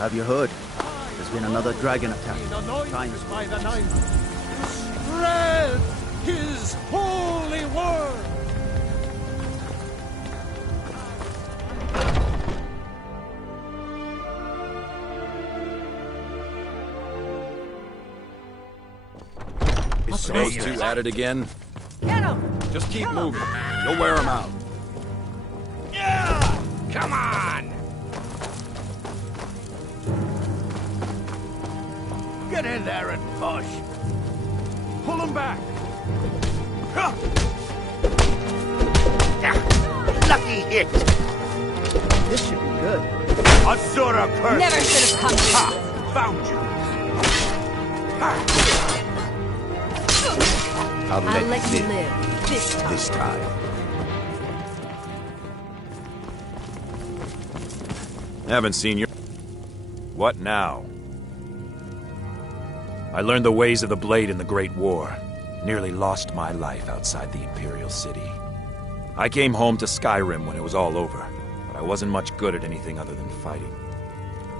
Have you heard? There's been another dragon attack. Anointed by the ninth to spread his holy word. Those two at it again? Get him! Just keep moving. You'll wear them out. Yeah! Come on! Get in there and push. Pull him back. Huh. Lucky hit. This should be good. Asura curse. Never should have come Ha! here. Found you. Ha! I'll let you live. This time. Haven't seen you. What now? I learned the ways of the blade in the Great War. Nearly lost my life outside the Imperial City. I came home to Skyrim when it was all over, but I wasn't much good at anything other than fighting.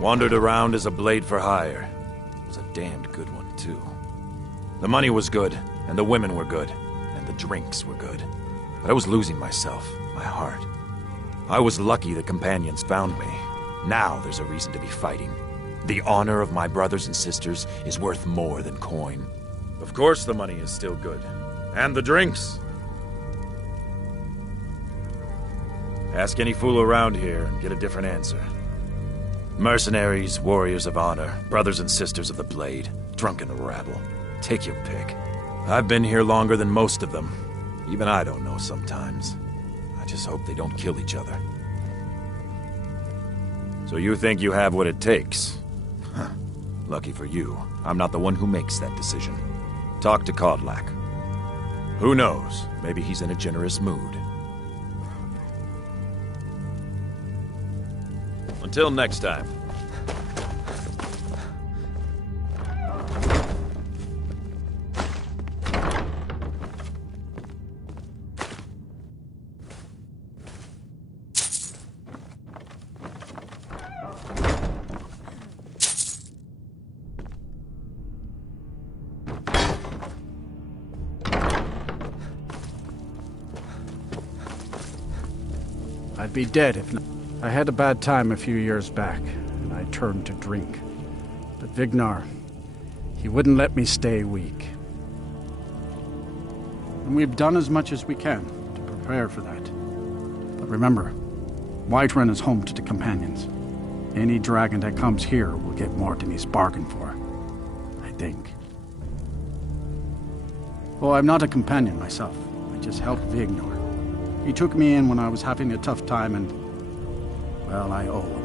Wandered around as a blade for hire. It was a damned good one, too. The money was good, and the women were good, and the drinks were good. But I was losing myself, my heart. I was lucky the companions found me. Now there's a reason to be fighting. The honor of my brothers and sisters is worth more than coin. Of course the money is still good. And the drinks. Ask any fool around here and get a different answer. Mercenaries, warriors of honor, brothers and sisters of the blade, drunken rabble. Take your pick. I've been here longer than most of them. Even I don't know sometimes. I just hope they don't kill each other. So you think you have what it takes? Huh. Lucky for you, I'm not the one who makes that decision. Talk to Kodlak. Who knows? Maybe he's in a generous mood. Until next time. I'd be dead if not. I had a bad time a few years back, and I turned to drink. But Vignar, he wouldn't let me stay weak. And we've done as much as we can to prepare for that. But remember, Whiterun is home to the companions. Any dragon that comes here will get more than he's bargained for. I think. Oh, I'm not a companion myself. I just helped Vignar. He took me in when I was having a tough time and, well, I owe him.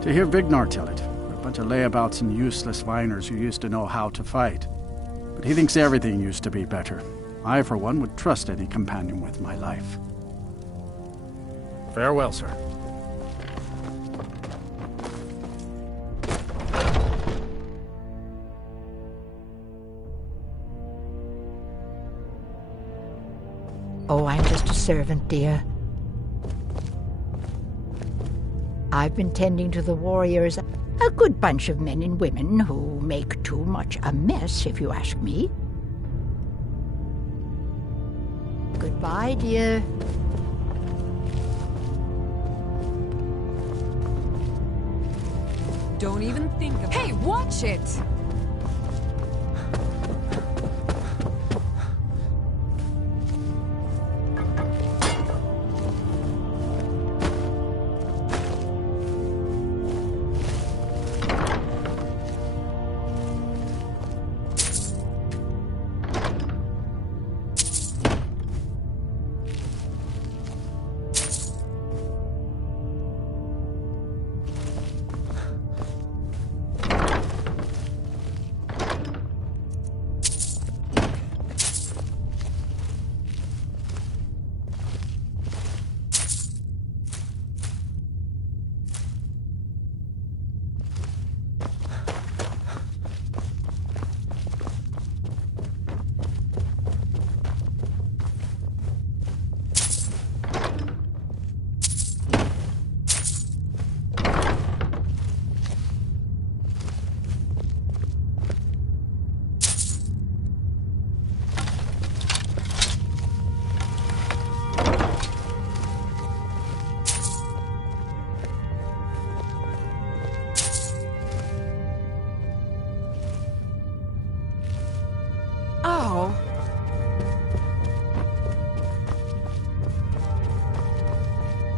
To hear Vignar tell it, we're a bunch of layabouts and useless viners who used to know how to fight. But he thinks everything used to be better. I, for one, would trust any companion with my life. Farewell, sir. Oh, I'm just a servant, dear. I've been tending to the warriors, a good bunch of men and women who make too much a mess, if you ask me. Goodbye, dear. Don't even think about it. Hey, watch it!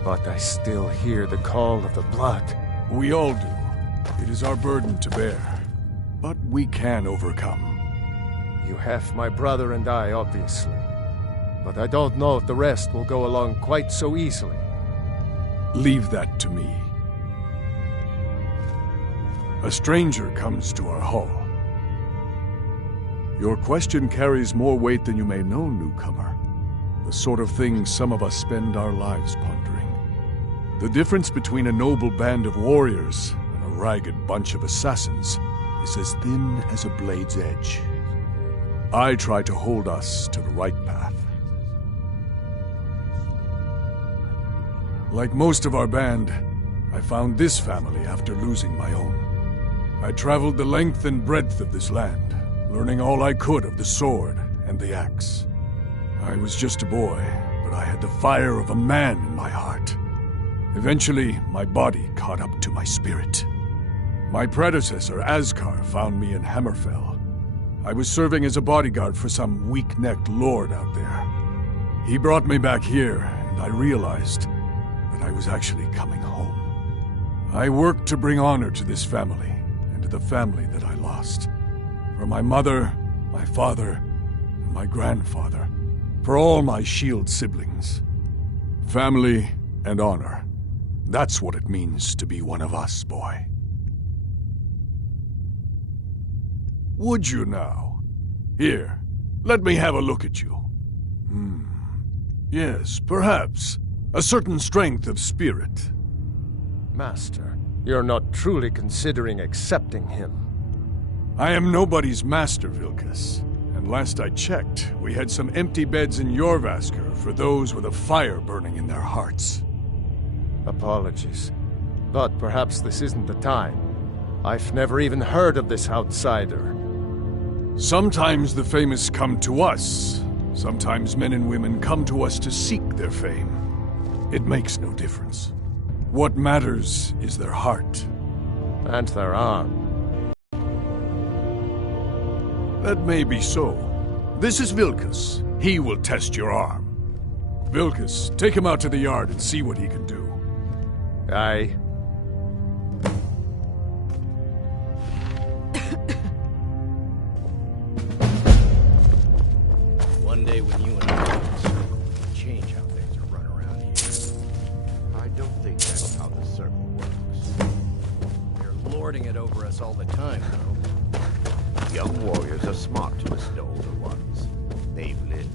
But I still hear the call of the blood. We all do. It is our burden to bear. But we can overcome. You have my brother and I, obviously. But I don't know if the rest will go along quite so easily. Leave that to me. A stranger comes to our hall. Your question carries more weight than you may know, newcomer. The sort of thing some of us spend our lives pondering. The difference between a noble band of warriors and a ragged bunch of assassins is as thin as a blade's edge. I try to hold us to the right path. Like most of our band, I found this family after losing my own. I traveled the length and breadth of this land, learning all I could of the sword and the axe. I was just a boy, but I had the fire of a man in my heart. Eventually, my body caught up to my spirit. My predecessor, Askar, found me in Hammerfell. I was serving as a bodyguard for some weak-necked lord out there. He brought me back here, and I realized that I was actually coming home. I worked to bring honor to this family, and to the family that I lost. For my mother, my father, and my grandfather. For all my shield siblings. Family and honor. That's what it means to be one of us, boy. Would you now? Here, let me have a look at you. Yes, perhaps. A certain strength of spirit. Master, you're not truly considering accepting him. I am nobody's master, Vilkas. And last I checked, we had some empty beds in Jorvaskr for those with a fire burning in their hearts. Apologies. But perhaps this isn't the time. I've never even heard of this outsider. Sometimes the famous come to us. Sometimes men and women come to us to seek their fame. It makes no difference. What matters is their heart. And their arm. That may be so. This is Vilkas. He will test your arm. Vilkas, take him out to the yard and see what he can do. Aye. One day when you and I change how things are run around here. I don't think that's how the circle works. They're lording it over us all the time, though. Young warriors are smart to listen to older ones. They've lived.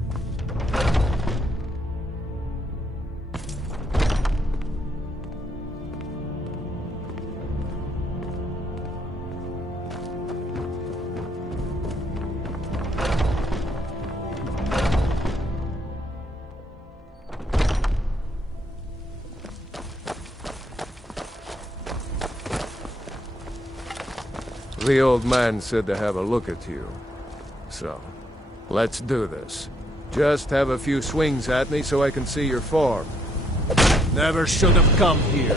The old man said to have a look at you. So, let's do this. Just have a few swings at me so I can see your form. Never should have come here.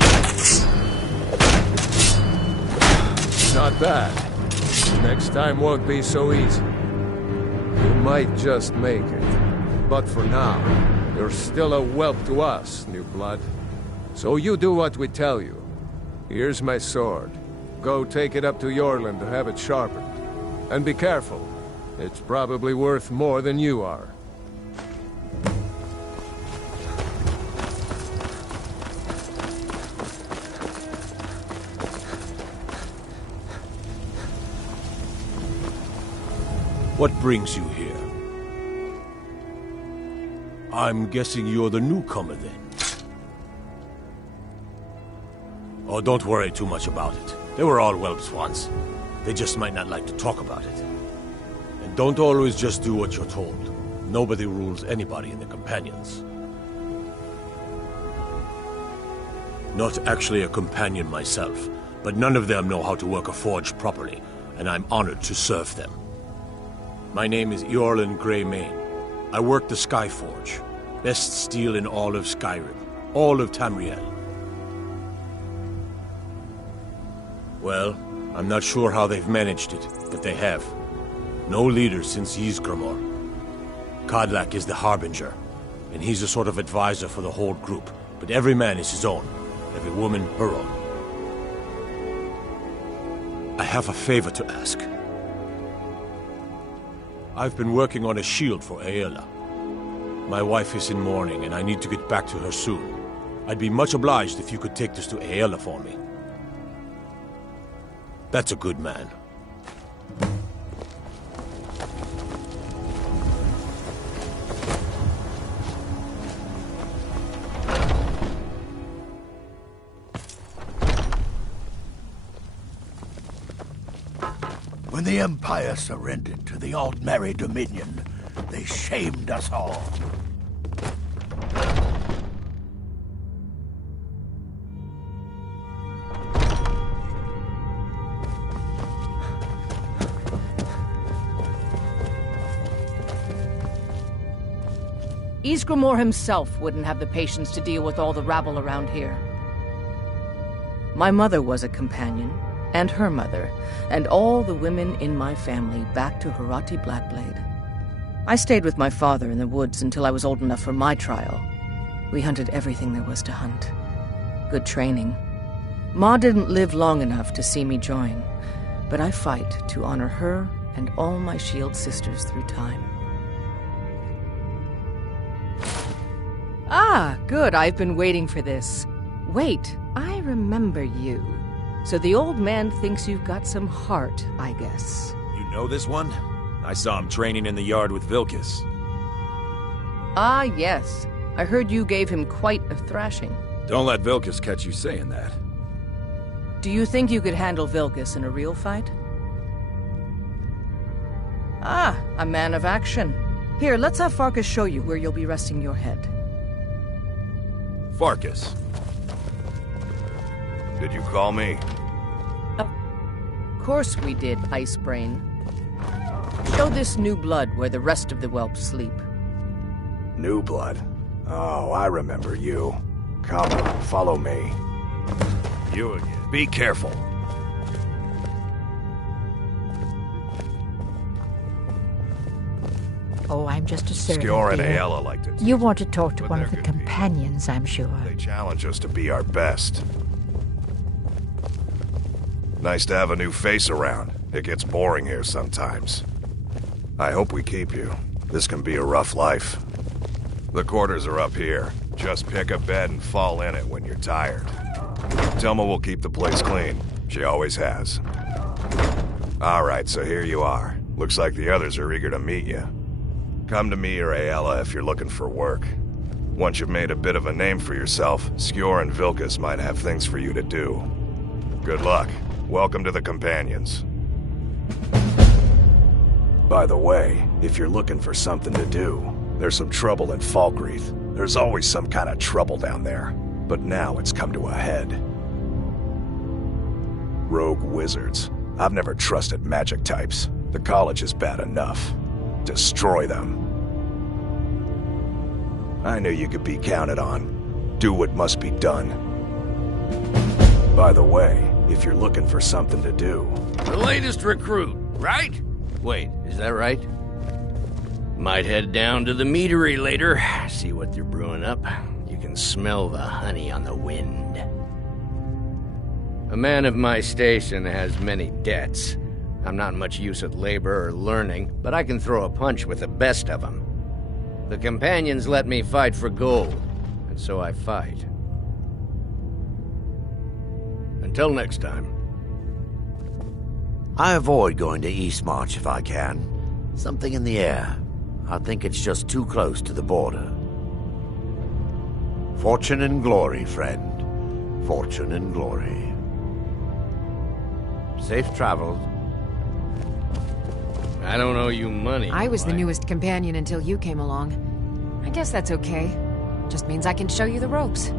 Not bad. Next time won't be so easy. You might just make it. But for now, you're still a whelp to us, new blood. So you do what we tell you. Here's my sword. Go take it up to Yorland to have it sharpened. And be careful. It's probably worth more than you are. What brings you here? I'm guessing you're the newcomer then. Oh, don't worry too much about it. They were all whelps once. They just might not like to talk about it. And don't always just do what you're told. Nobody rules anybody in the companions. Not actually a companion myself, but none of them know how to work a forge properly, and I'm honored to serve them. My name is Eorlin Greymane. I work the Skyforge. Best steel in all of Skyrim. All of Tamriel. Well, I'm not sure how they've managed it, but they have. No leader since Ysgramor. Kodlak is the Harbinger, and he's a sort of advisor for the whole group, But every man is his own, every woman her own. I have a favor to ask. I've been working on a shield for Aela. My wife is in mourning, and I need to get back to her soon. I'd be much obliged if you could take this to Aela for me. That's a good man. When the Empire surrendered to the Altmerry Dominion, they shamed us all. Ysgramor himself wouldn't have the patience to deal with all the rabble around here. My mother was a companion, and her mother, and all the women in my family back to Harati Blackblade. I stayed with my father in the woods until I was old enough for my trial. We hunted everything there was to hunt. Good training. Ma didn't live long enough to see me join, but I fight to honor her and all my shield sisters through time. Ah, good, I've been waiting for this. Wait, I remember you. So the old man thinks you've got some heart, I guess. You know this one? I saw him training in the yard with Vilkas. Ah, yes. I heard you gave him quite a thrashing. Don't let Vilkas catch you saying that. Do you think you could handle Vilkas in a real fight? Ah, a man of action. Here, let's have Farkas show you where you'll be resting your head. Farkas. Did you call me? Of course we did, Icebrain. Show this new blood where the rest of the whelps sleep. New blood? Oh, I remember you. Come on, follow me. You again. Be careful. Oh, I'm just a servant. Skjor and dear. Aela liked it. You want to talk to But one they're of the good companions, I'm sure. They challenge us to be our best. Nice to have a new face around. It gets boring here sometimes. I hope we keep you. This can be a rough life. The quarters are up here. Just pick a bed and fall in it when you're tired. Telma will keep the place clean. She always has. Alright, so here you are. Looks like the others are eager to meet you. Come to me or Aela if you're looking for work. Once you've made a bit of a name for yourself, Skjor and Vilkas might have things for you to do. Good luck. Welcome to the Companions. By the way, if you're looking for something to do, there's some trouble in Falkreath. There's always some kind of trouble down there, but now it's come to a head. Rogue wizards. I've never trusted magic types. The college is bad enough. Destroy them. I knew you could be counted on. Do what must be done. By the way, if you're looking for something to do... The latest recruit, right? Wait, is that right? Might head down to the meadery later, see what they're brewing up. You can smell the honey on the wind. A man of my station has many debts. I'm not much use at labor or learning, but I can throw a punch with the best of them. The Companions let me fight for gold, and so I fight. Until next time. I avoid going to Eastmarch if I can. Something in the air. I think it's just too close to the border. Fortune and glory, friend. Fortune and glory. Safe travels. I don't owe you money. I was the newest companion until you came along. I guess that's okay. Just means I can show you the ropes.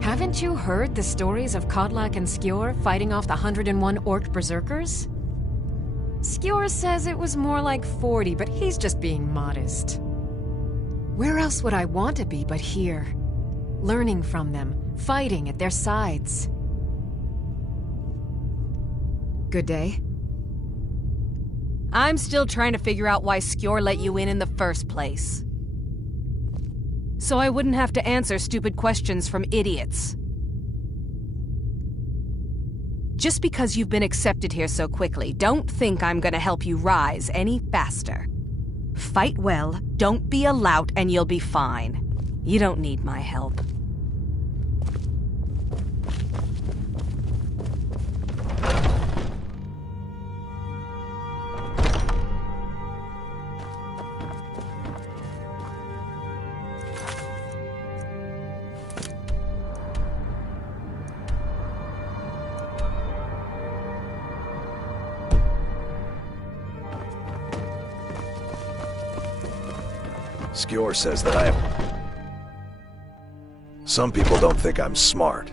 Haven't you heard the stories of Kodlak and Skjor fighting off the 101 orc berserkers? Skjor says it was more like 40, but he's just being modest. Where else would I want to be but here? Learning from them, fighting at their sides. Good day. I'm still trying to figure out why Skjor let you in the first place. So I wouldn't have to answer stupid questions from idiots. Just because you've been accepted here so quickly, don't think I'm gonna help you rise any faster. Fight well, don't be a lout, and you'll be fine. You don't need my help. Skjor says that I am... Some people don't think I'm smart.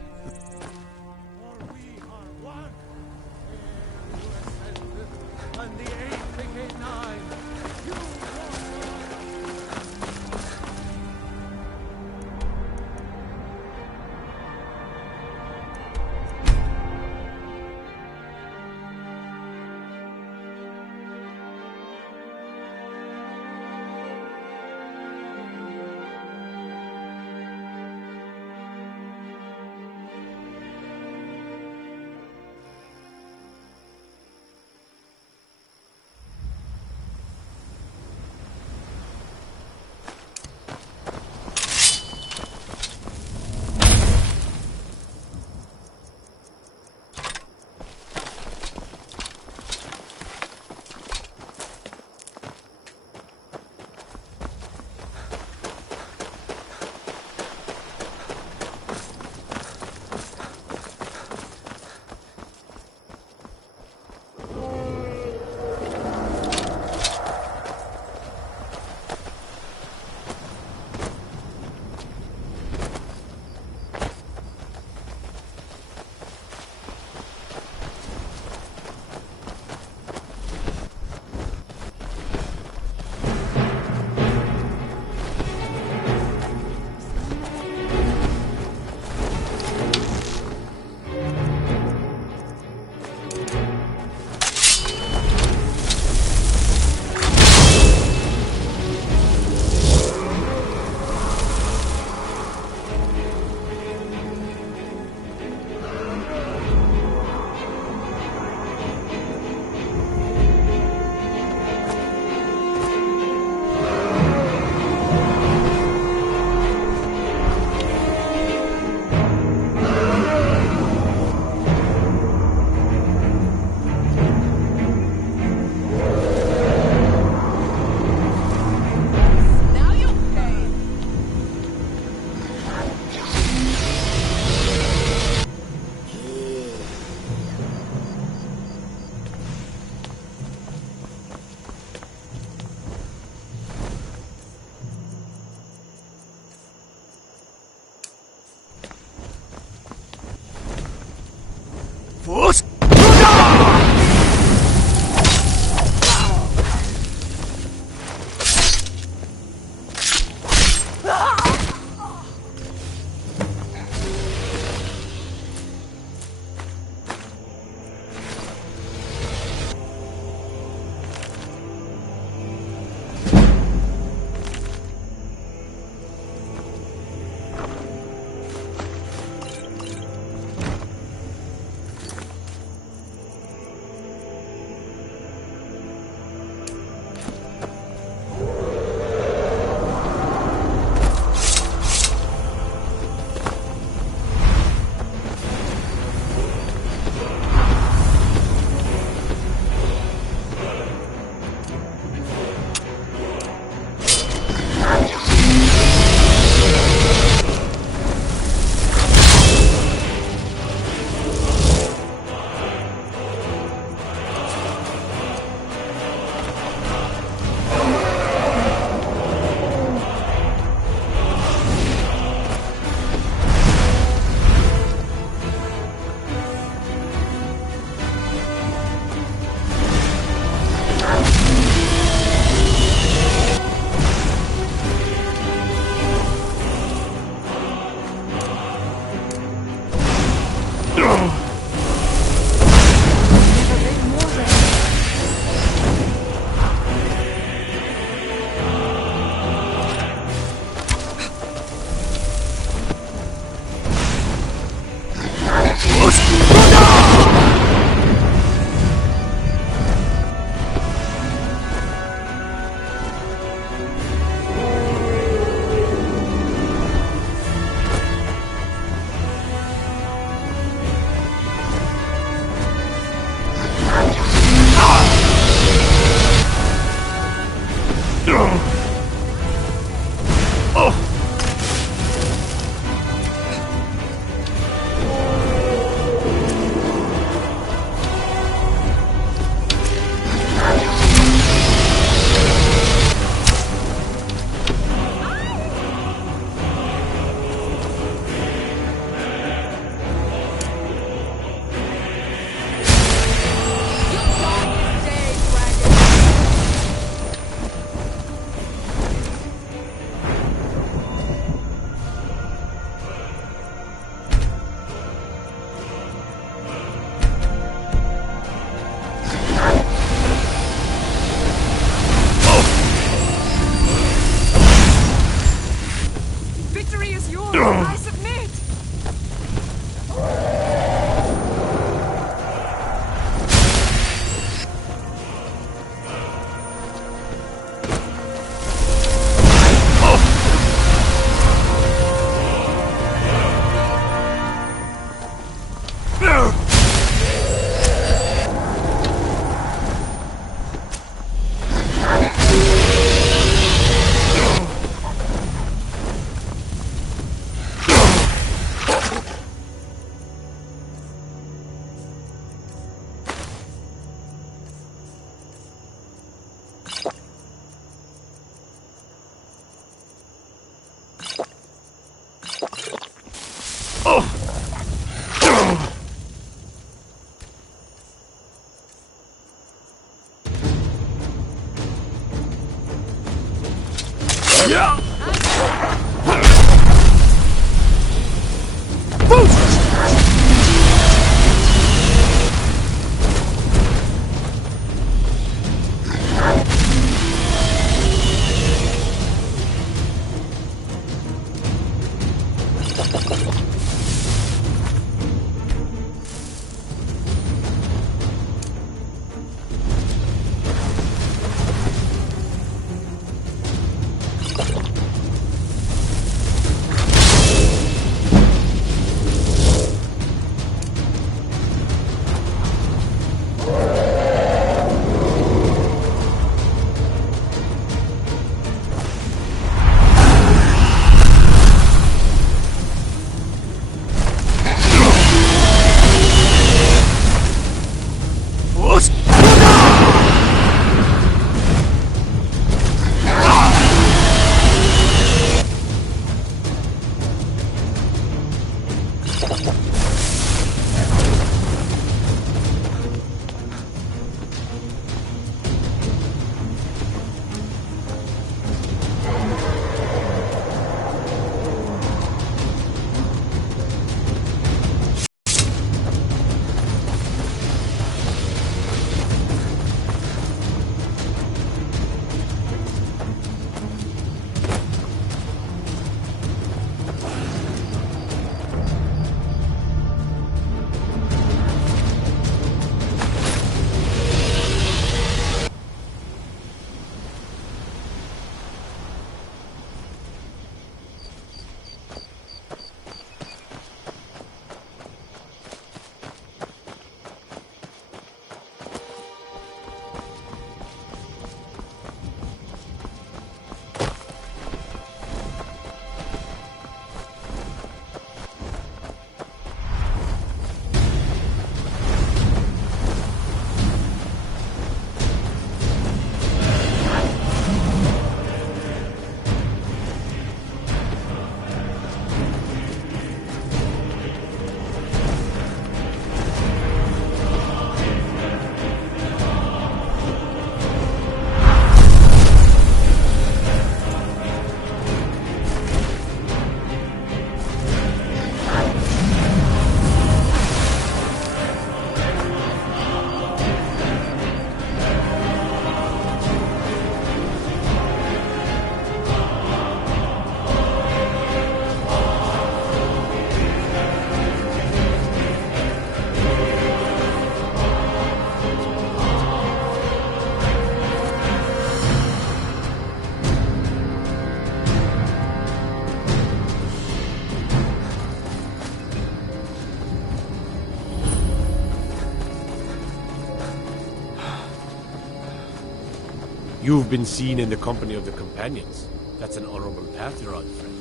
You've been seen in the company of the companions. That's an honorable path you're on, friend.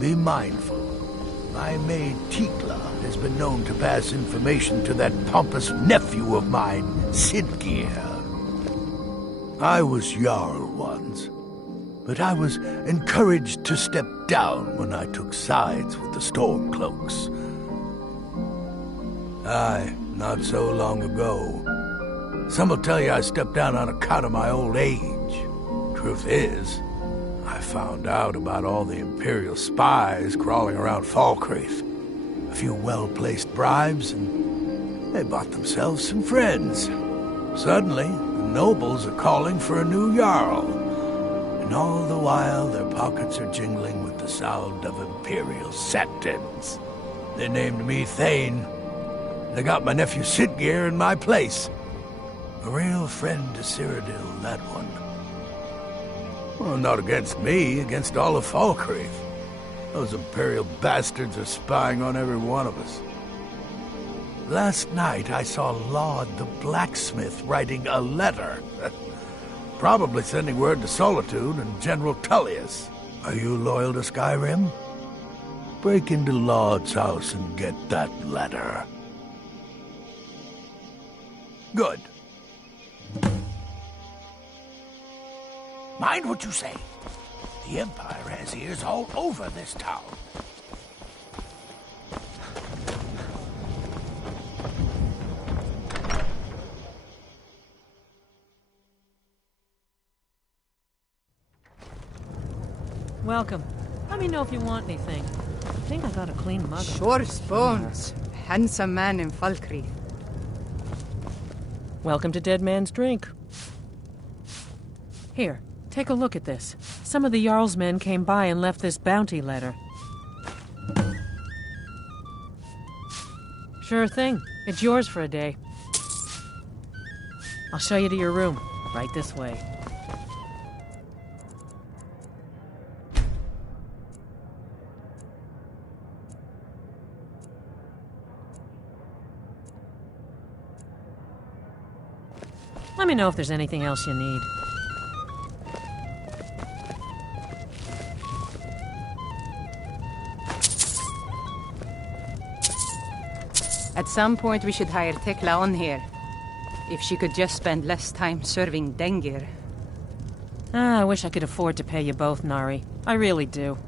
Be mindful. My maid Tikla has been known to pass information to that pompous nephew of mine, Sidgeir. I was Jarl once, but I was encouraged to step down when I took sides with the Stormcloaks. Aye, not so long ago. Some will tell you I stepped down on account of my old age. Truth is, I found out about all the Imperial spies crawling around Falkreath. A few well-placed bribes, and they bought themselves some friends. Suddenly, the nobles are calling for a new Jarl. And all the while, their pockets are jingling with the sound of Imperial satins. They named me Thane. They got my nephew Sidgeir in my place. A real friend to Cyrodiil, that one. Well, not against me, against all of Falkreath. Those Imperial bastards are spying on every one of us. Last night I saw Laud the blacksmith writing a letter. Probably sending word to Solitude and General Tullius. Are you loyal to Skyrim? Break into Laud's house and get that letter. Good. Mind what you say. The Empire has ears all over this town. Welcome. Let me know if you want anything. I think I got a clean mug. Sure Bones. Handsome man in Falkreath. Welcome to Dead Man's Drink. Here, take a look at this. Some of the Jarl's men came by and left this bounty letter. Sure thing. It's yours for a day. I'll show you to your room. Right this way. Let me know if there's anything else you need. At some point we should hire Tekla on here. If she could just spend less time serving Dengir. I wish I could afford to pay you both, Nari. I really do.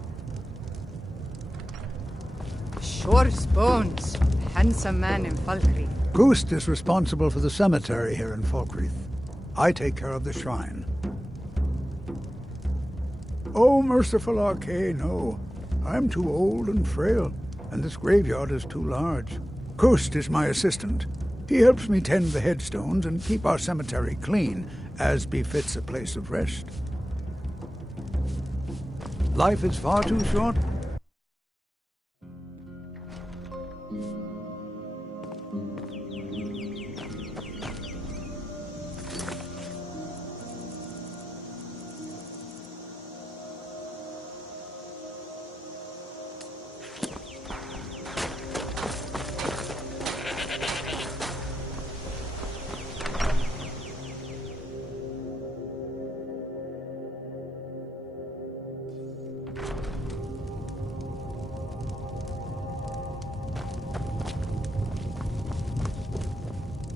Sure Bones. Handsome man in Falkreath. Gust is responsible for the cemetery here in Falkreath. I take care of the shrine. Oh, merciful Arcane, no. I'm too old and frail, and this graveyard is too large. Gust is my assistant. He helps me tend the headstones and keep our cemetery clean, as befits a place of rest. Life is far too short.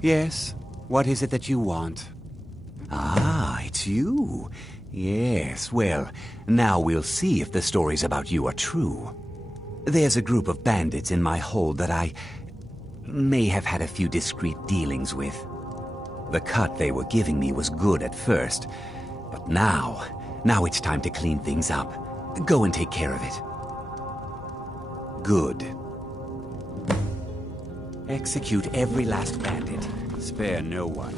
Yes? What is it that you want? Ah, it's you. Yes, well, now we'll see if the stories about you are true. There's a group of bandits in my hold that I may have had a few discreet dealings with. The cut they were giving me was good at first, but now it's time to clean things up. Go and take care of it. Good. Execute every last bandit. Spare no one.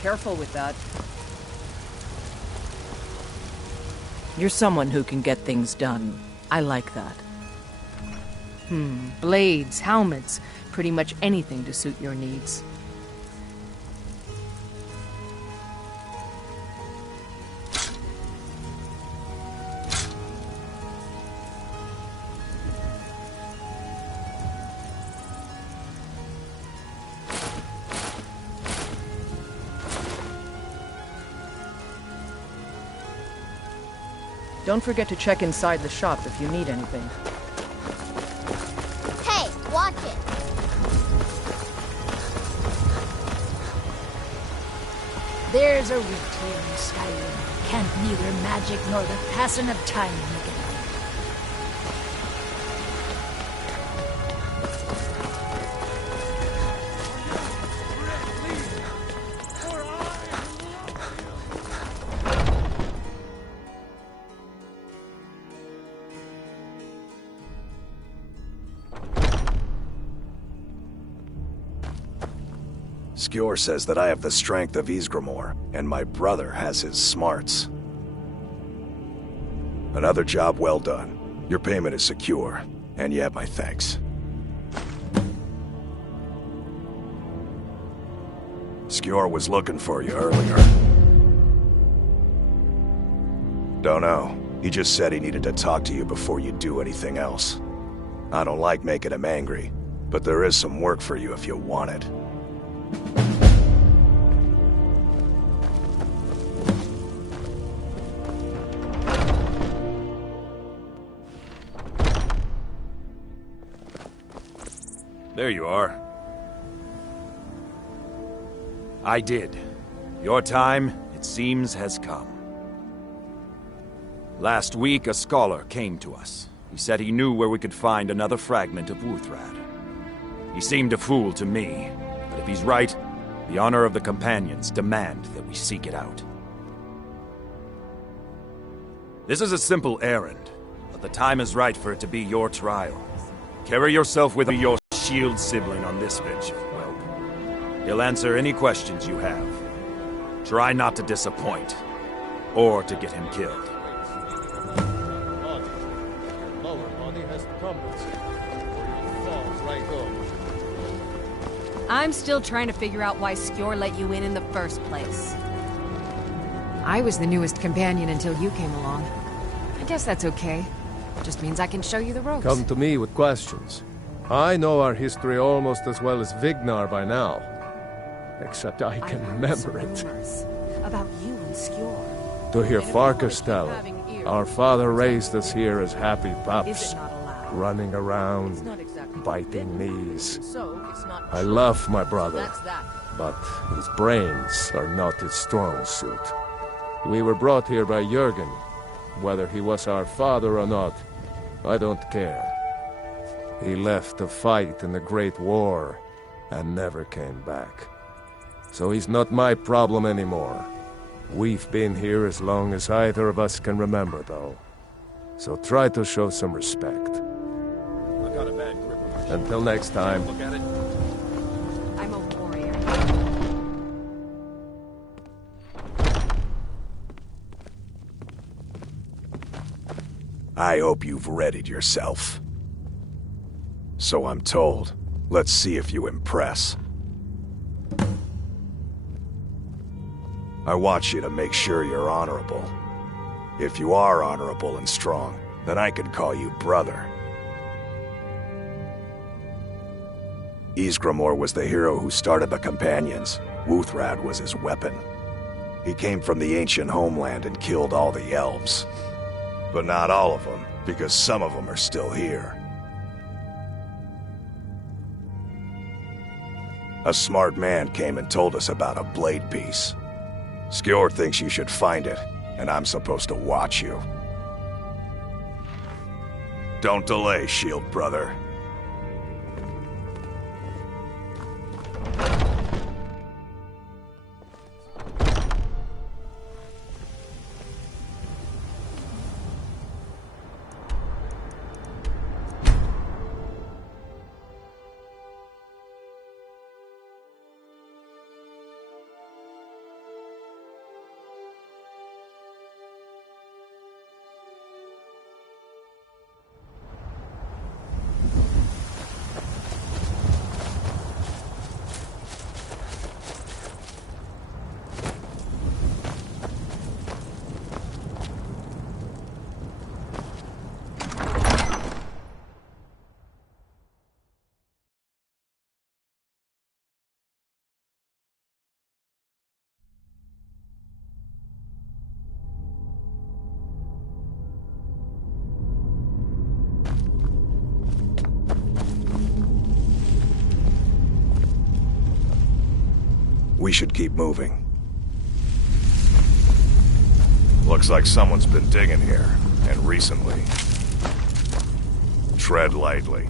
Careful with that. You're someone who can get things done. I like that. Blades, helmets, pretty much anything to suit your needs. Don't forget to check inside the shop if you need anything. Hey, watch it! There's a root here in Skyrim. Can't neither magic nor the passing of time make it right. Skjor says that I have the strength of Ysgramor, and my brother has his smarts. Another job well done. Your payment is secure, and you have my thanks. Skjor was looking for you earlier. Don't know. He just said he needed to talk to you before you do anything else. I don't like making him angry, but there is some work for you if you want it. There you are. I did. Your time, it seems, has come. Last week, a scholar came to us. He said he knew where we could find another fragment of Wuthrad. He seemed a fool to me, but if he's right, the honor of the Companions demand that we seek it out. This is a simple errand, but the time is right for it to be your trial. Carry yourself with your shield sibling on this venture, whelp. He'll answer any questions you have. Try not to disappoint, or to get him killed. I'm still trying to figure out why Skjor let you in the first place. I was the newest companion until you came along. I guess that's okay. Just means I can show you the ropes. Come to me with questions. I know our history almost as well as Vignar by now. Except I can remember it. About you and Skjor. To hear Farkas tell it, our father raised us here as happy pups, running around, biting knees. I love my brother, but his brains are not his strong suit. We were brought here by Jürgen. Whether he was our father or not, I don't care. He left to fight in the Great War and never came back. So he's not my problem anymore. We've been here as long as either of us can remember, though. So try to show some respect. I got a bad grip on my Until next time. Look at it. I'm a warrior. I hope you've readied yourself. So I'm told. Let's see if you impress. I want you to make sure you're honorable. If you are honorable and strong, then I can call you brother. Ysgramor was the hero who started the Companions. Wuthrad was his weapon. He came from the ancient homeland and killed all the elves. But not all of them, because some of them are still here. A smart man came and told us about a blade piece. Skjor thinks you should find it, and I'm supposed to watch you. Don't delay, Shield Brother. We should keep moving. Looks like someone's been digging here, and recently. Tread lightly.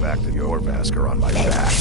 back to your Vasker on my back.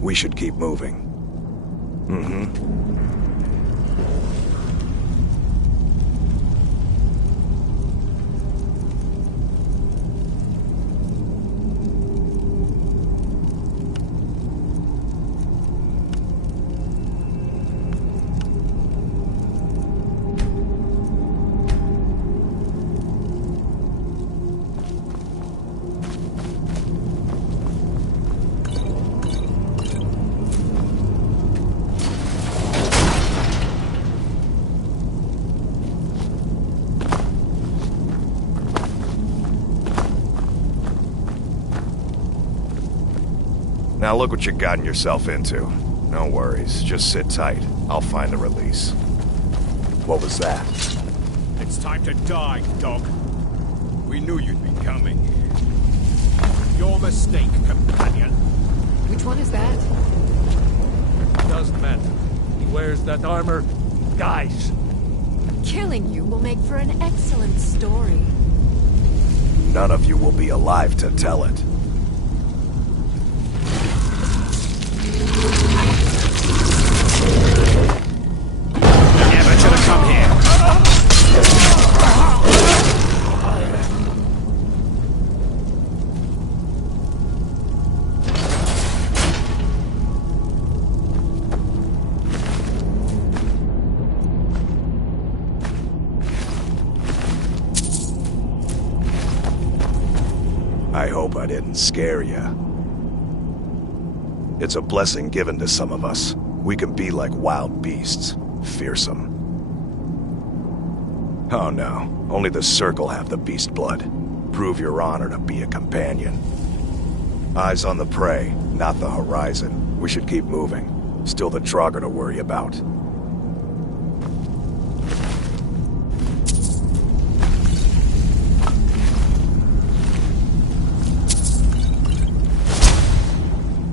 We should keep moving. Now look what you've gotten yourself into. No worries, just sit tight. I'll find the release. What was that? It's time to die, dog. We knew you'd be coming. Your mistake, companion. Which one is that? It doesn't matter. He wears that armor, dies. Killing you will make for an excellent story. None of you will be alive to tell it. Never should have come here. I hope I didn't scare you. It's a blessing given to some of us. We can be like wild beasts, fearsome. Oh no, only the Circle have the beast blood. Prove your honor to be a companion. Eyes on the prey, not the horizon. We should keep moving. Still the Draugr to worry about.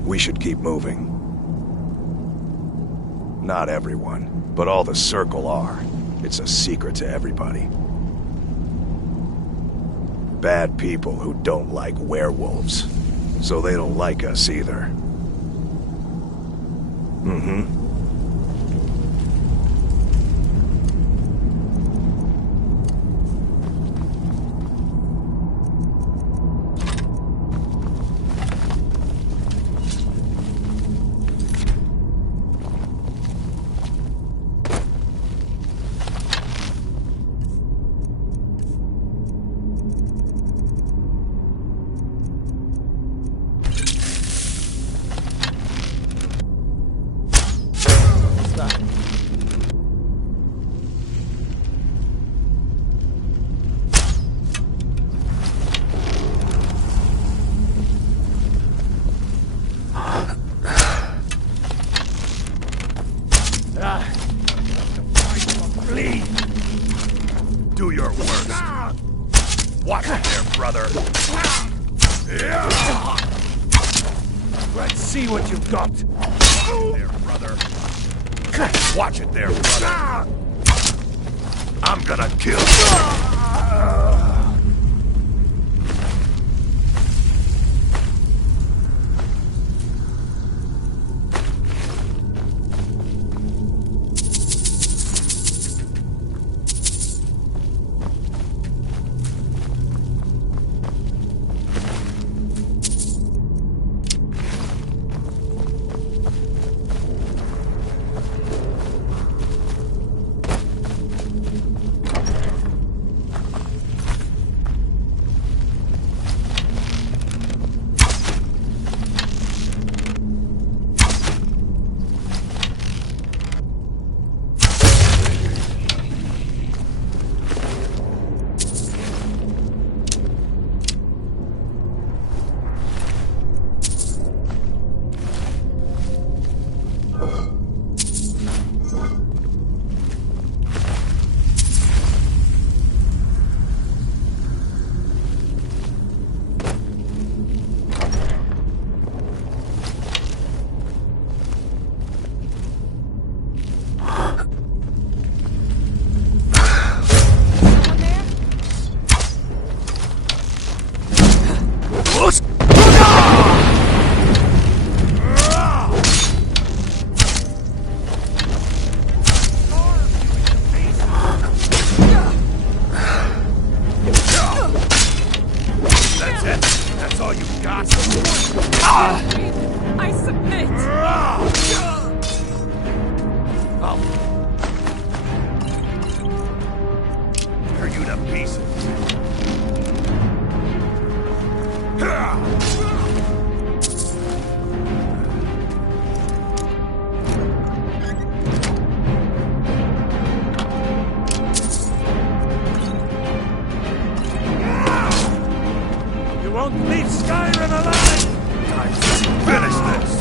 We should keep moving. Not everyone, but all the Circle are. It's a secret to everybody. Bad people who don't like werewolves. So they don't like us either. Watch it there, brother. Let's see what you've got. There, brother. Watch it there, brother. I'm gonna kill you. I submit! Tear you to pieces. You won't leave Skyrim alive! Time to finish this!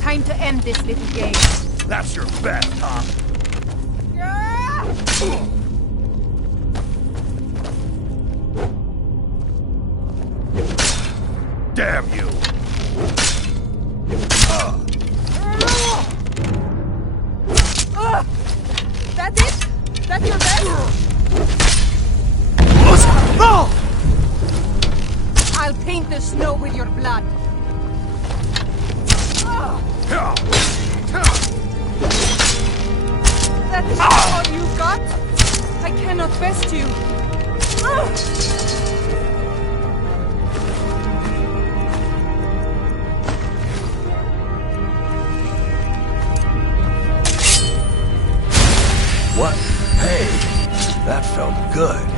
Time to end this little game. That's your best, huh? Damn you! snow with your blood. That is all you got? I cannot best you. What? Hey, that felt good.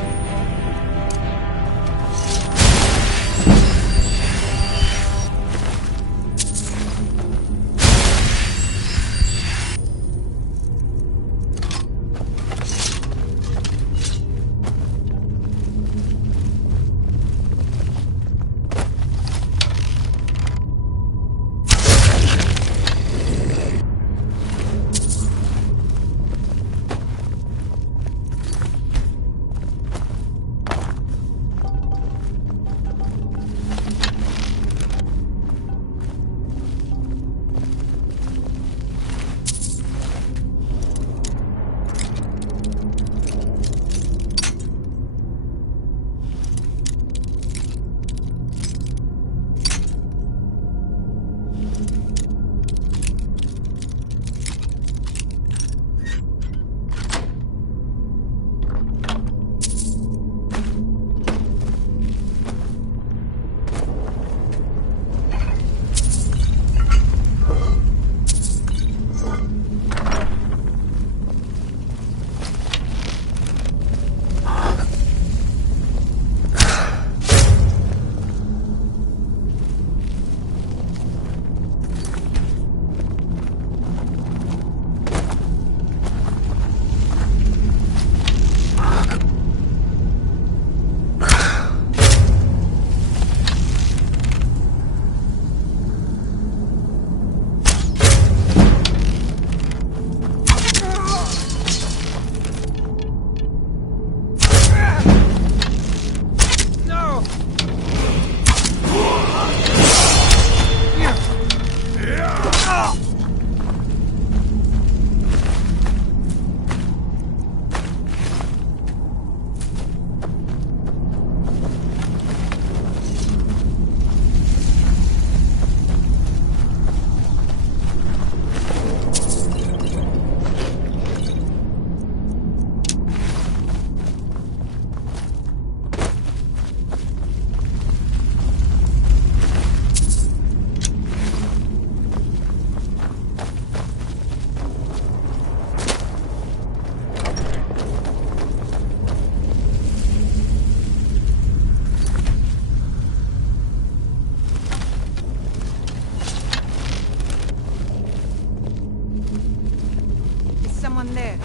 There.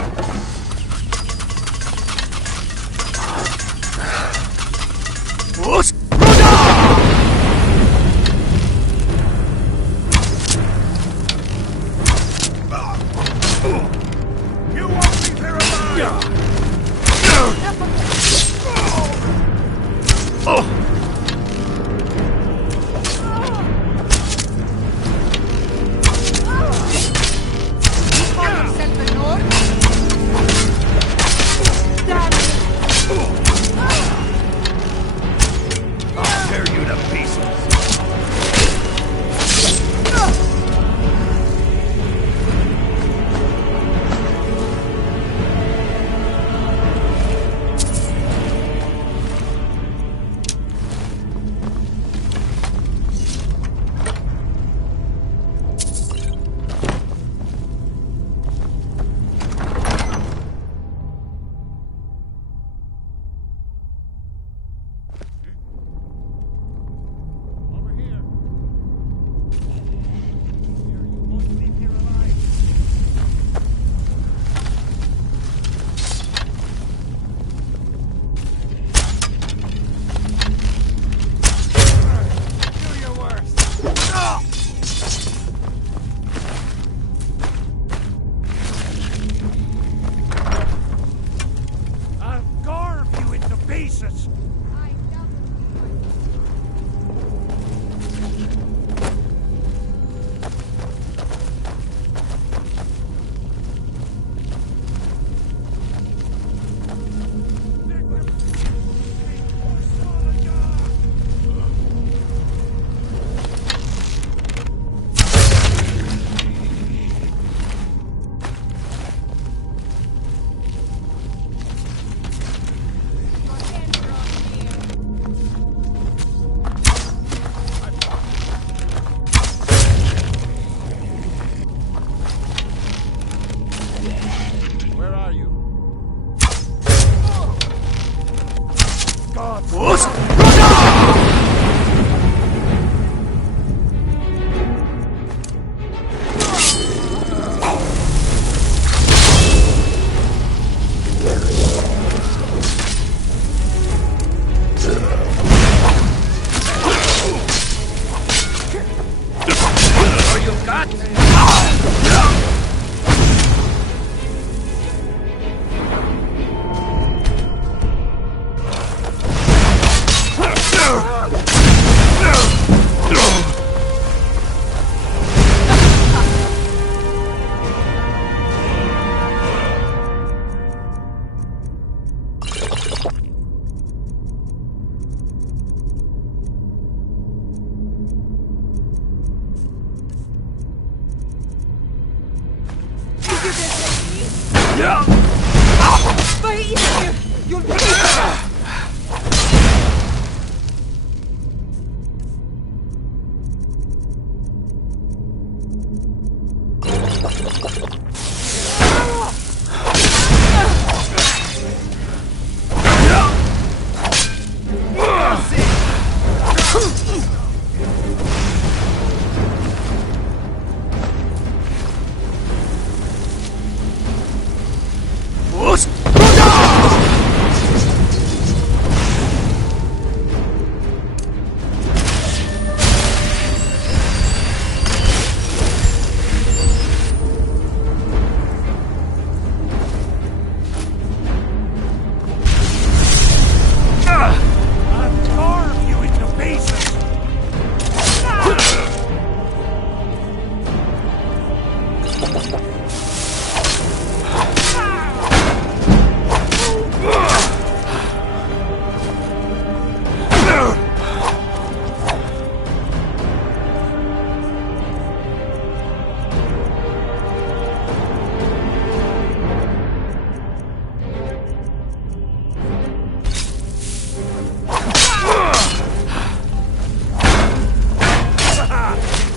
You won't be there alive!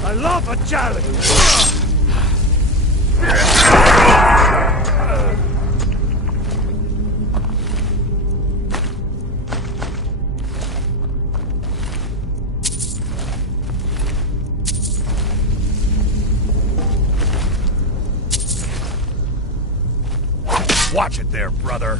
I love a challenge! Watch it there, brother.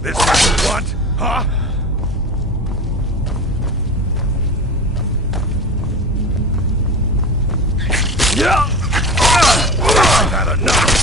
This is what you want, huh? I've had enough.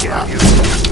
Damn you!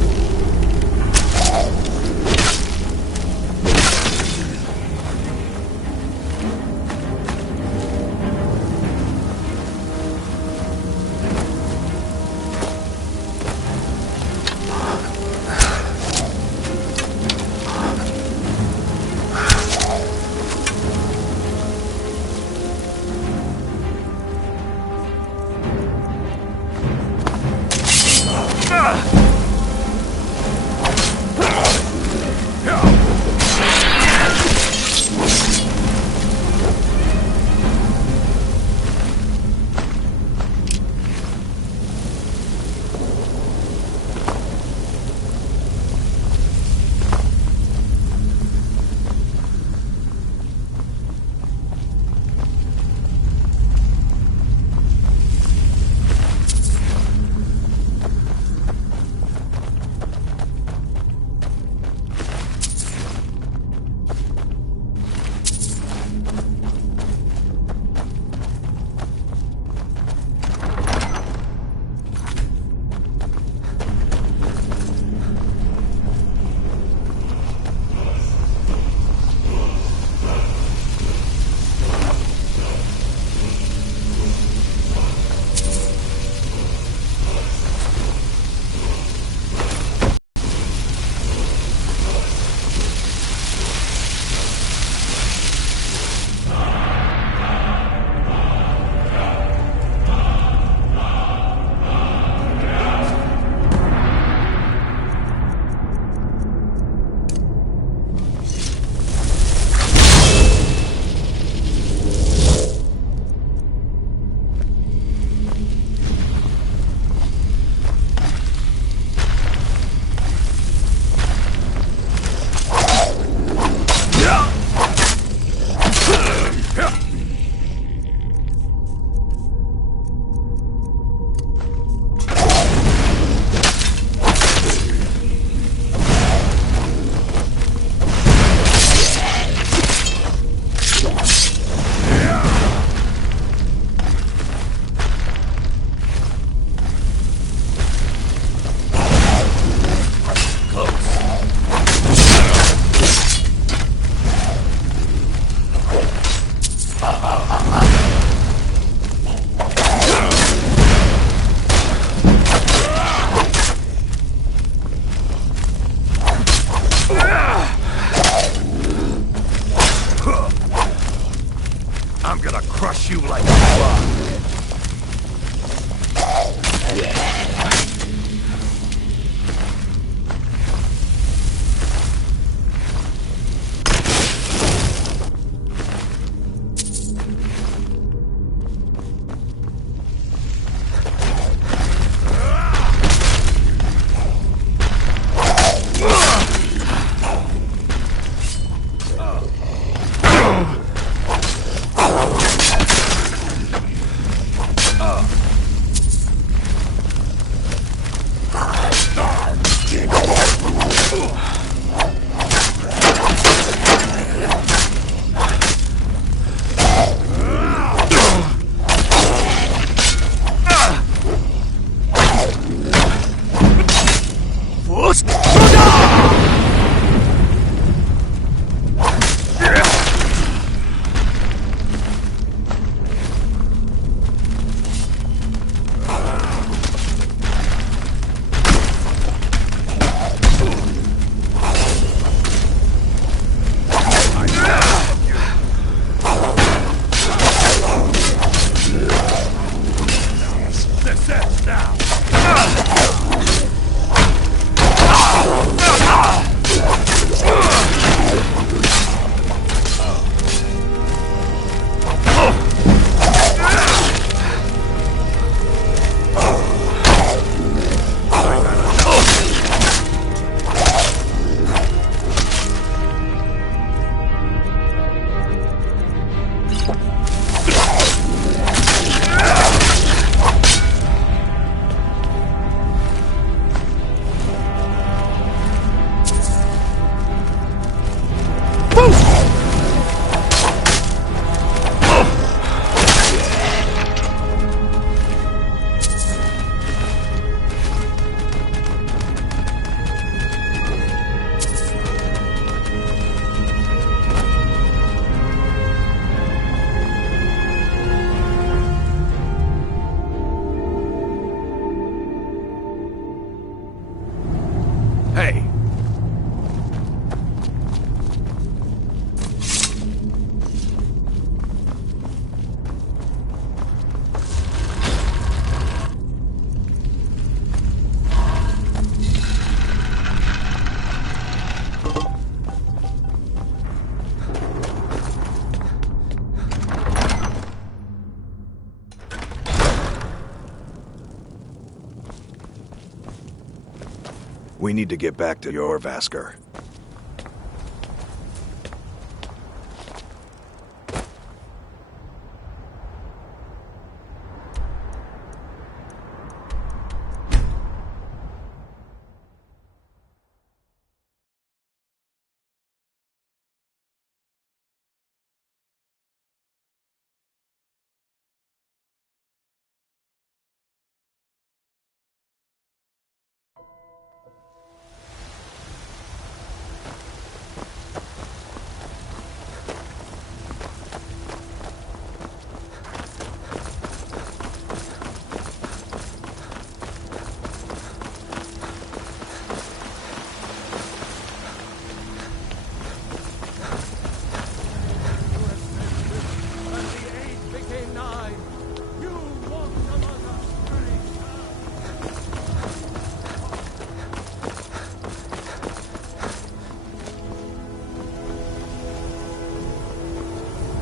We need to get back to your Vasker.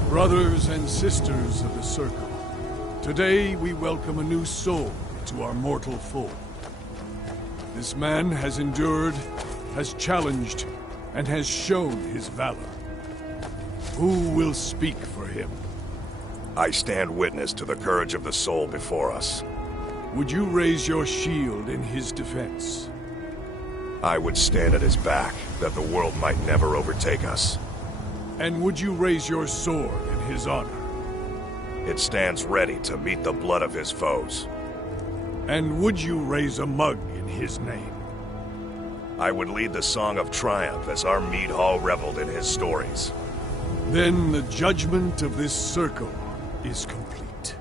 Brothers and sisters of the Circle, today we welcome a new soul to our mortal fold. This man has endured, has challenged, and has shown his valor. Who will speak for him? I stand witness to the courage of the soul before us. Would you raise your shield in his defense? I would stand at his back, that the world might never overtake us. And would you raise your sword in his honor? It stands ready to meet the blood of his foes. And would you raise a mug in his name? I would lead the song of triumph as our mead hall reveled in his stories. Then the judgment of this circle is complete.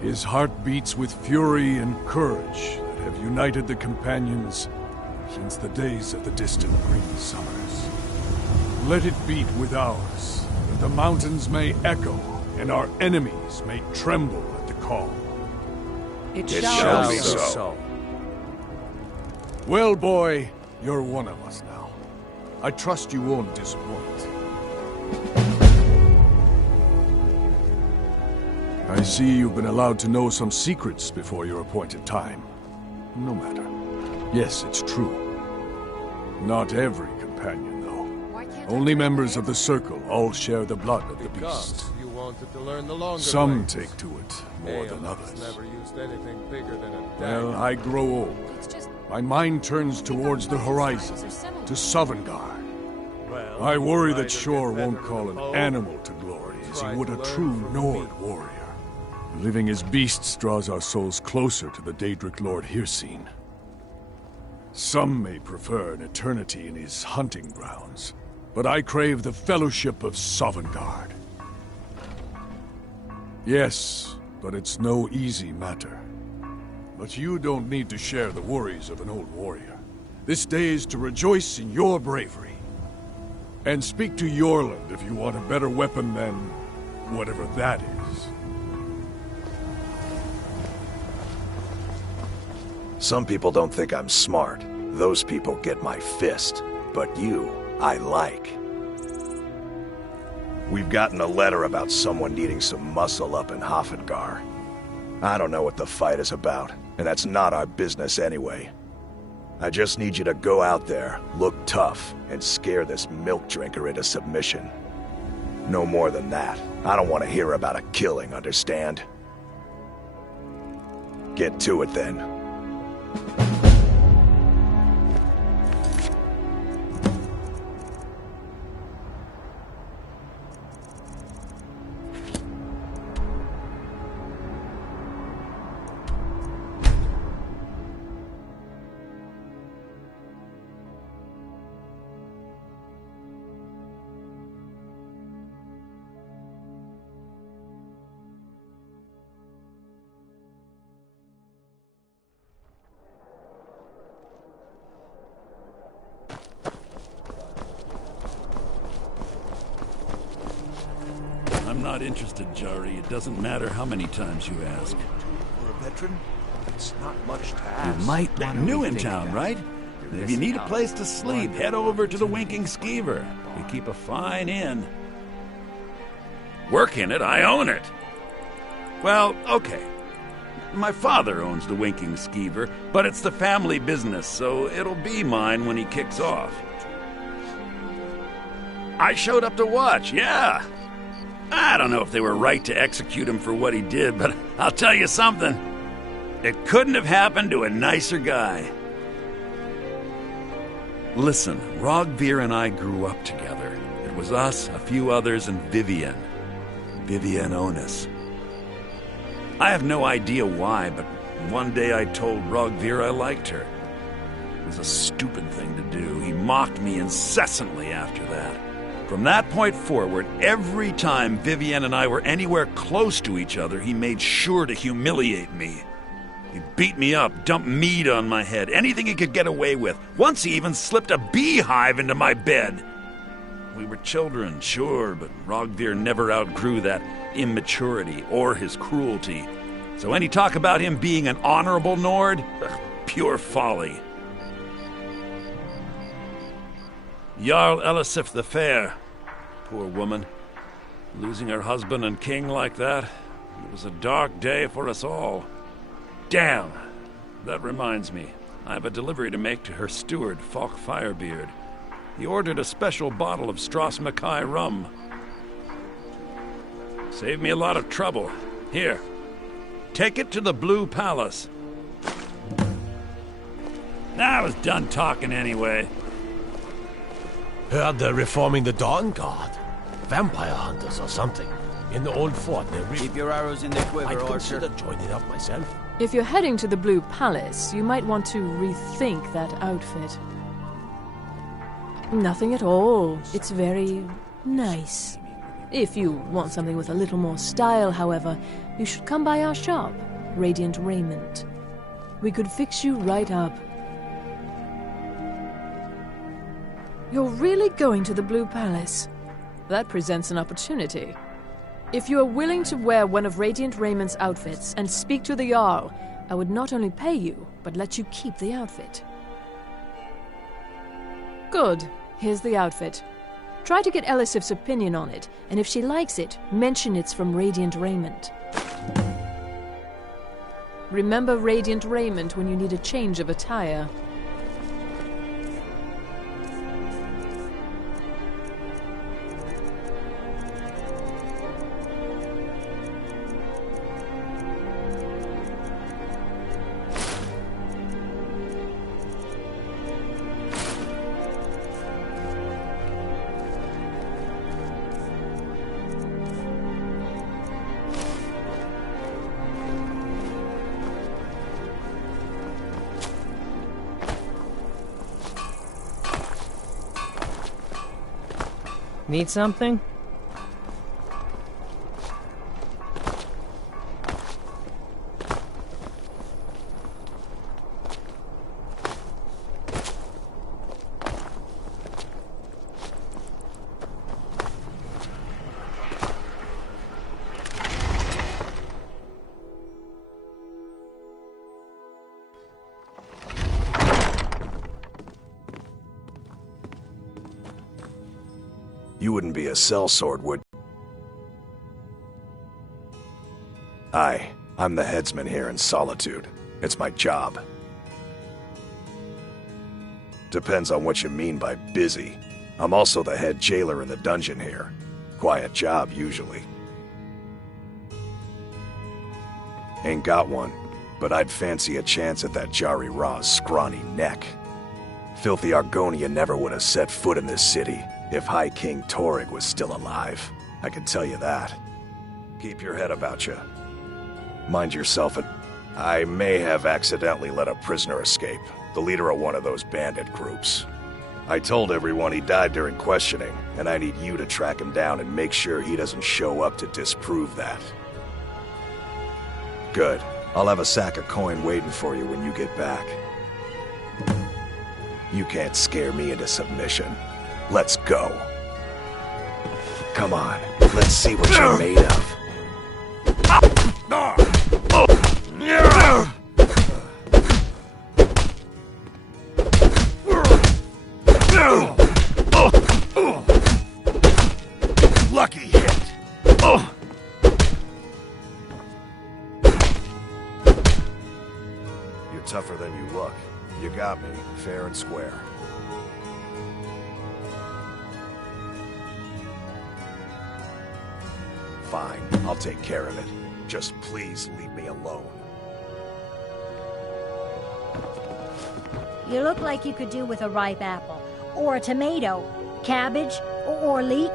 His heart beats with fury and courage that have united the companions since the days of the distant green summers. Let it beat with ours, that the mountains may echo and our enemies may tremble at the call. It shall be so. Well, boy, you're one of us now. I trust you won't disappoint. I see you've been allowed to know some secrets before your appointed time. No matter. Yes, it's true. Not every companion, though. Only members of the Circle all share the blood of the beast. You wanted to learn the longer Some ways. take to it more than others. Never used anything bigger than a Well, dagger. I grow old. My mind turns towards the horizon, to Sovngarde. I worry that Shor won't call an animal to glory as he would a true Nord warrior. Living as beasts draws our souls closer to the Daedric Lord Hircine. Some may prefer an eternity in his hunting grounds, but I crave the fellowship of Sovngarde. Yes, but it's no easy matter. But you don't need to share the worries of an old warrior. This day is to rejoice in your bravery. And speak to Yorland if you want a better weapon than whatever that is. Some people don't think I'm smart. Those people get my fist. But you, I like. We've gotten a letter about someone needing some muscle up in Hafengar. I don't know what the fight is about, and that's not our business anyway. I just need you to go out there, look tough, and scare this milk drinker into submission. No more than that. I don't want to hear about a killing, understand? Get to it then. I'm not interested, Jari. It doesn't matter how many times you ask. For a veteran, it's not much to You ask. might be new in town, right? If you need a place to sleep, head over to the Winking Skeever. We keep a fine inn. Work in it, I own it. Well, okay. My father owns the Winking Skeever, but it's the family business, so it'll be mine when he kicks off. I showed up to watch, yeah. I don't know if they were right to execute him for what he did, but I'll tell you something. It couldn't have happened to a nicer guy. Listen, Rogvir and I grew up together. It was us, a few others, and Vivienne. Vivienne Onus. I have no idea why, but one day I told Rogvir I liked her. It was a stupid thing to do. He mocked me incessantly after that. From that point forward, every time Vivienne and I were anywhere close to each other, he made sure to humiliate me. He beat me up, dumped meat on my head, anything he could get away with. Once he even slipped a beehive into my bed. We were children, sure, but Rogvir never outgrew that immaturity or his cruelty. So any talk about him being an honorable Nord? Pure folly. Jarl Elisif the Fair. Poor woman. Losing her husband and king like that. It was a dark day for us all. Damn! That reminds me. I have a delivery to make to her steward, Falk Firebeard. He ordered a special bottle of Strass Mackay rum. Saved me a lot of trouble. Here. Take it to the Blue Palace. I was done talking anyway. Heard they're reforming the Dawn Guard. Vampire hunters or something. In the old fort, Keep your arrows in the quiver, I'd Archer. consider joining up myself. If you're heading to the Blue Palace, you might want to rethink that outfit. Nothing at all. It's very nice. If you want something with a little more style, however, you should come by our shop, Radiant Raiment. We could fix you right up. You're really going to the Blue Palace? That presents an opportunity. If you are willing to wear one of Radiant Raiment's outfits and speak to the Jarl, I would not only pay you, but let you keep the outfit. Good. Here's the outfit. Try to get Elisif's opinion on it, and if she likes it, mention it's from Radiant Raiment. Remember Radiant Raiment when you need a change of attire. Need something? You wouldn't be a sellsword, would you? I'm the headsman here in Solitude. It's my job. Depends on what you mean by busy. I'm also the head jailer in the dungeon here. Quiet job, usually. Ain't got one, but I'd fancy a chance at that Jari Ra's scrawny neck. Filthy Argonia never would have set foot in this city if High King Torrig was still alive. I can tell you that. Keep your head about you. Mind yourself, I may have accidentally let a prisoner escape, the leader of one of those bandit groups. I told everyone he died during questioning, and I need you to track him down and make sure he doesn't show up to disprove that. Good. I'll have a sack of coin waiting for you when you get back. You can't scare me into submission. Let's go. Come on, let's see what you're made of. Lucky hit. You're tougher than you look. You got me, fair and square. Fine, I'll take care of it. Just please leave me alone. You look like you could do with a ripe apple, or a tomato, cabbage, or leek.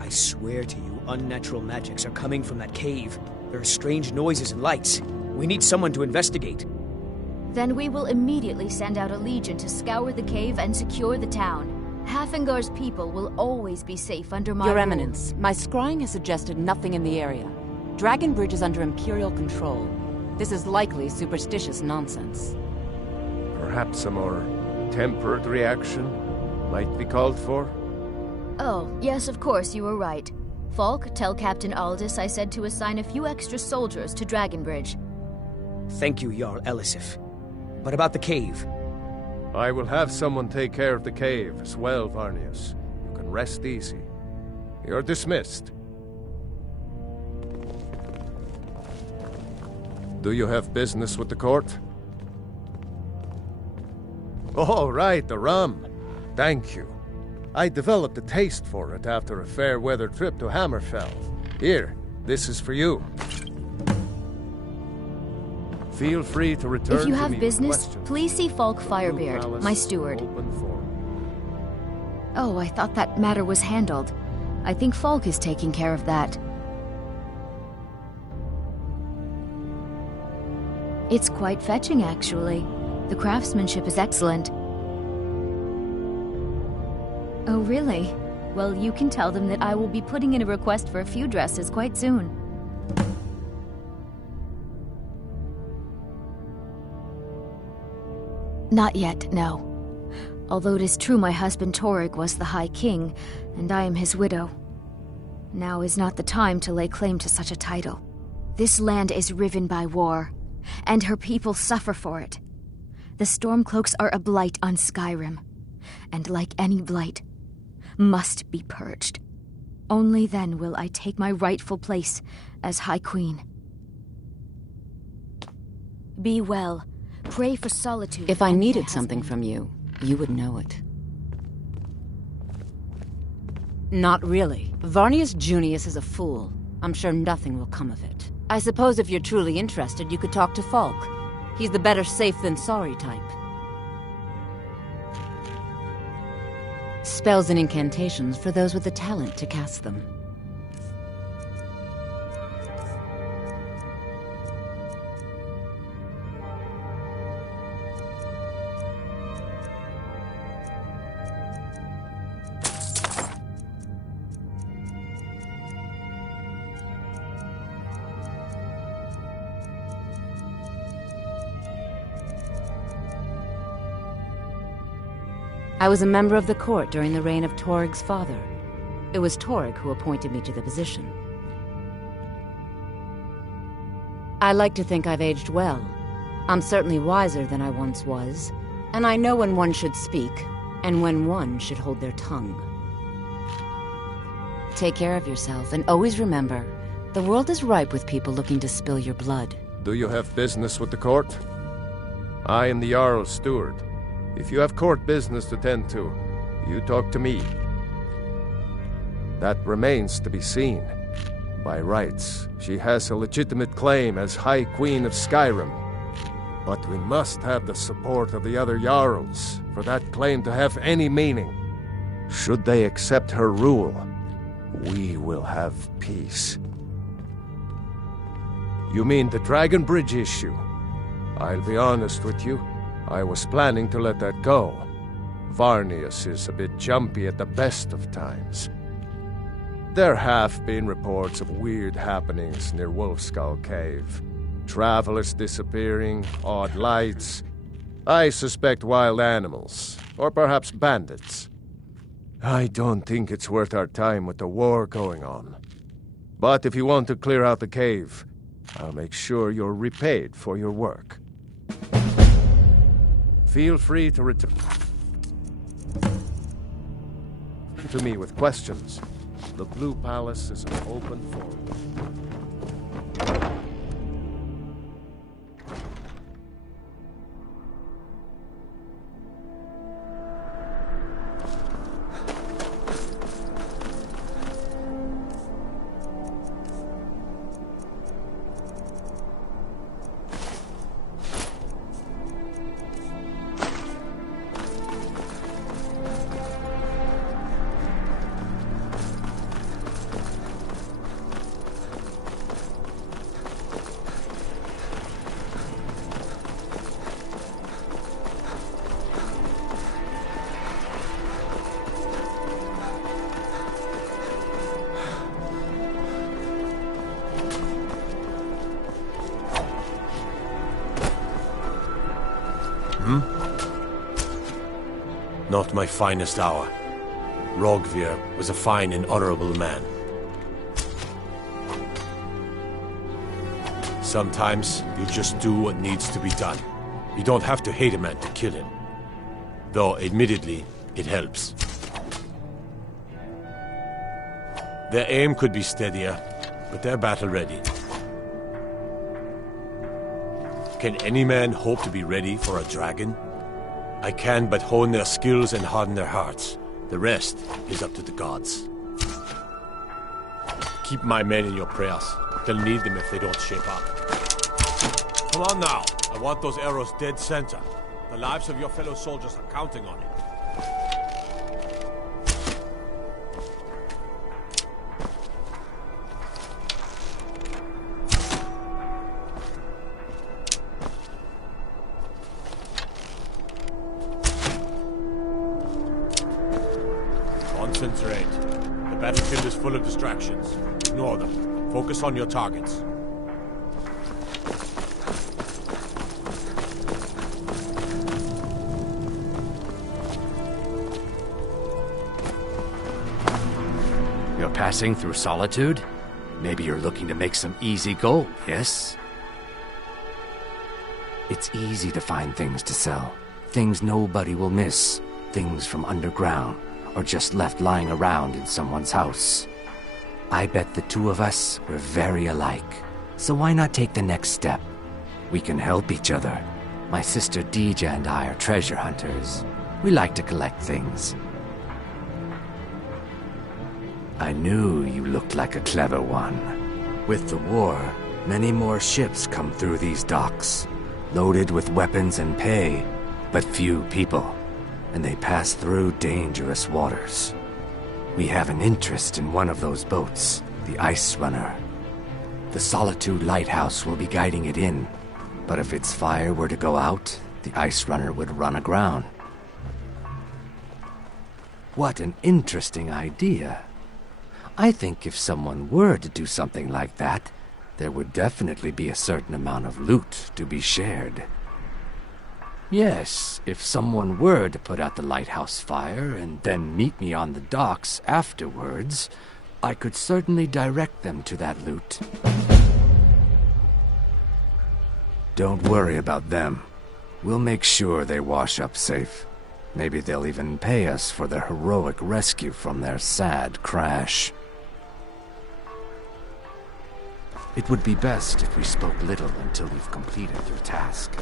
I swear to you, unnatural magics are coming from that cave. There are strange noises and lights. We need someone to investigate. Then we will immediately send out a legion to scour the cave and secure the town. Hafingar's people will always be safe under my Your rule. Eminence, my scrying has suggested nothing in the area. Dragonbridge is under Imperial control. This is likely superstitious nonsense. Perhaps a more tempered reaction might be called for? Oh, yes, of course, you were right. Falk, tell Captain Aldous I said to assign a few extra soldiers to Dragonbridge. Thank you, Jarl Elisif. But about the cave? I will have someone take care of the cave as well, Varnius. You can rest easy. You're dismissed. Do you have business with the court? Oh, right, the rum. Thank you. I developed a taste for it after a fair-weather trip to Hammerfell. Here, this is for you. Feel free to return If you to have me business, with please see Falk Firebeard, my steward. Oh, I thought that matter was handled. I think Falk is taking care of that. It's quite fetching, actually. The craftsmanship is excellent. Oh, really? Well, you can tell them that I will be putting in a request for a few dresses quite soon. Not yet, no. Although it is true my husband Torrig was the High King, and I am his widow. Now is not the time to lay claim to such a title. This land is riven by war, and her people suffer for it. The Stormcloaks are a blight on Skyrim, and like any blight, must be purged. Only then will I take my rightful place as High Queen. Be well. Pray for solitude. If I needed something from you, you would know it. Not really. Varnius Junius is a fool. I'm sure nothing will come of it. I suppose if you're truly interested, you could talk to Falk. He's the better safe than sorry type. Spells and incantations for those with the talent to cast them. I was a member of the court during the reign of Torrig's father. It was Torrig who appointed me to the position. I like to think I've aged well. I'm certainly wiser than I once was, and I know when one should speak, and when one should hold their tongue. Take care of yourself, and always remember, the world is ripe with people looking to spill your blood. Do you have business with the court? I am the Jarl's steward. If you have court business to tend to, you talk to me. That remains to be seen. By rights, she has a legitimate claim as High Queen of Skyrim. But we must have the support of the other Jarls for that claim to have any meaning. Should they accept her rule, we will have peace. You mean the Dragon Bridge issue? I'll be honest with you. I was planning to let that go. Varnius is a bit jumpy at the best of times. There have been reports of weird happenings near Wolfskull Cave. Travelers disappearing, odd lights. I suspect wild animals, or perhaps bandits. I don't think it's worth our time with the war going on. But if you want to clear out the cave, I'll make sure you're repaid for your work. Feel free to return to me with questions. The Blue Palace is an open forum. Not my finest hour. Rogvir was a fine and honorable man. Sometimes you just do what needs to be done. You don't have to hate a man to kill him. Though, admittedly, it helps. Their aim could be steadier, but they're battle-ready. Can any man hope to be ready for a dragon? I can but hone their skills and harden their hearts. The rest is up to the gods. Keep my men in your prayers. They'll need them if they don't shape up. Come on now. I want those arrows dead center. The lives of your fellow soldiers are counting on it. Concentrate. The battlefield is full of distractions. Ignore them. Focus on your targets. You're passing through Solitude? Maybe you're looking to make some easy gold, yes? It's easy to find things to sell. Things nobody will miss. Things from underground, or just left lying around in someone's house. I bet the two of us were very alike. So why not take the next step? We can help each other. My sister Dija and I are treasure hunters. We like to collect things. I knew you looked like a clever one. With the war, many more ships come through these docks, loaded with weapons and pay, but few people. And they pass through dangerous waters. We have an interest in one of those boats, the Ice Runner. The Solitude Lighthouse will be guiding it in, but if its fire were to go out, the Ice Runner would run aground. What an interesting idea. I think if someone were to do something like that, there would definitely be a certain amount of loot to be shared. Yes, if someone were to put out the lighthouse fire and then meet me on the docks afterwards, I could certainly direct them to that loot. Don't worry about them. We'll make sure they wash up safe. Maybe they'll even pay us for their heroic rescue from their sad crash. It would be best if we spoke little until you've completed your task.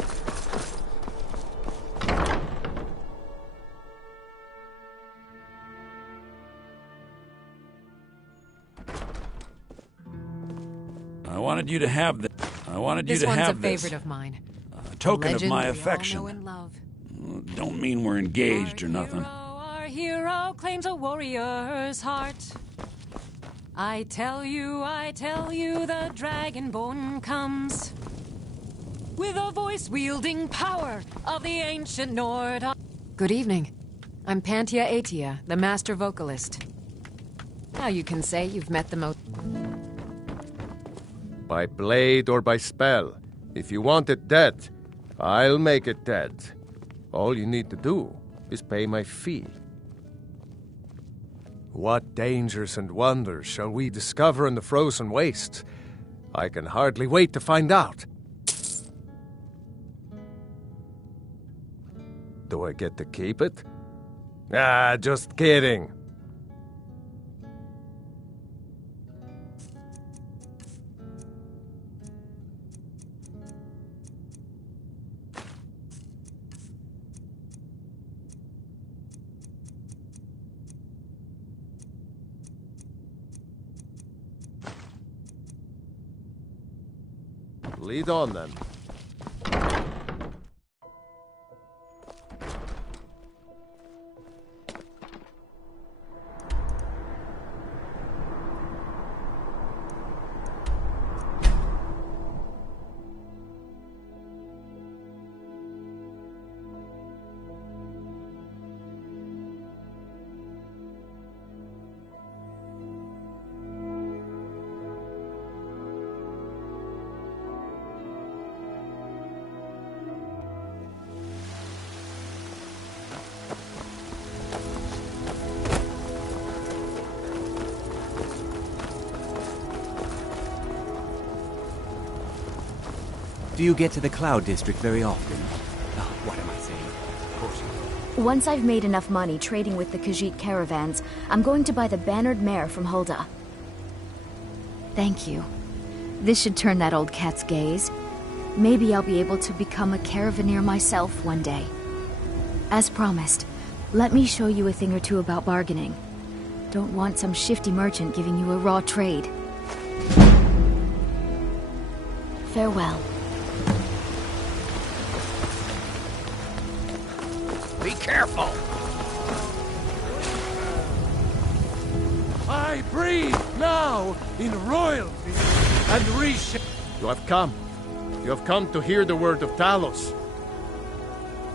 wanted you to have this. I wanted you This to one's have a this. favorite of mine. A token of legend my we all affection. know and love. Don't mean we're engaged or nothing. Our hero claims a warrior's heart. I tell you, the Dragonborn comes with a voice-wielding power of the ancient Nord. Good evening. I'm Pantia Atia, the master vocalist. Now you can say you've met the most... By blade or by spell. If you want it dead, I'll make it dead. All you need to do is pay my fee. What dangers and wonders shall we discover in the frozen wastes? I can hardly wait to find out. Do I get to keep it? Ah, just kidding. Lead on, then. Do you get to the Cloud District very often? Oh, what am I saying? Of course you do. Once I've made enough money trading with the Khajiit caravans, I'm going to buy the bannered mare from Hulda. Thank you. This should turn that old cat's gaze. Maybe I'll be able to become a caravaneer myself one day. As promised, let me show you a thing or two about bargaining. Don't want some shifty merchant giving you a raw trade. Farewell. Be careful! I breathe now in royalty and reshape. You have come. You have come to hear the word of Talos.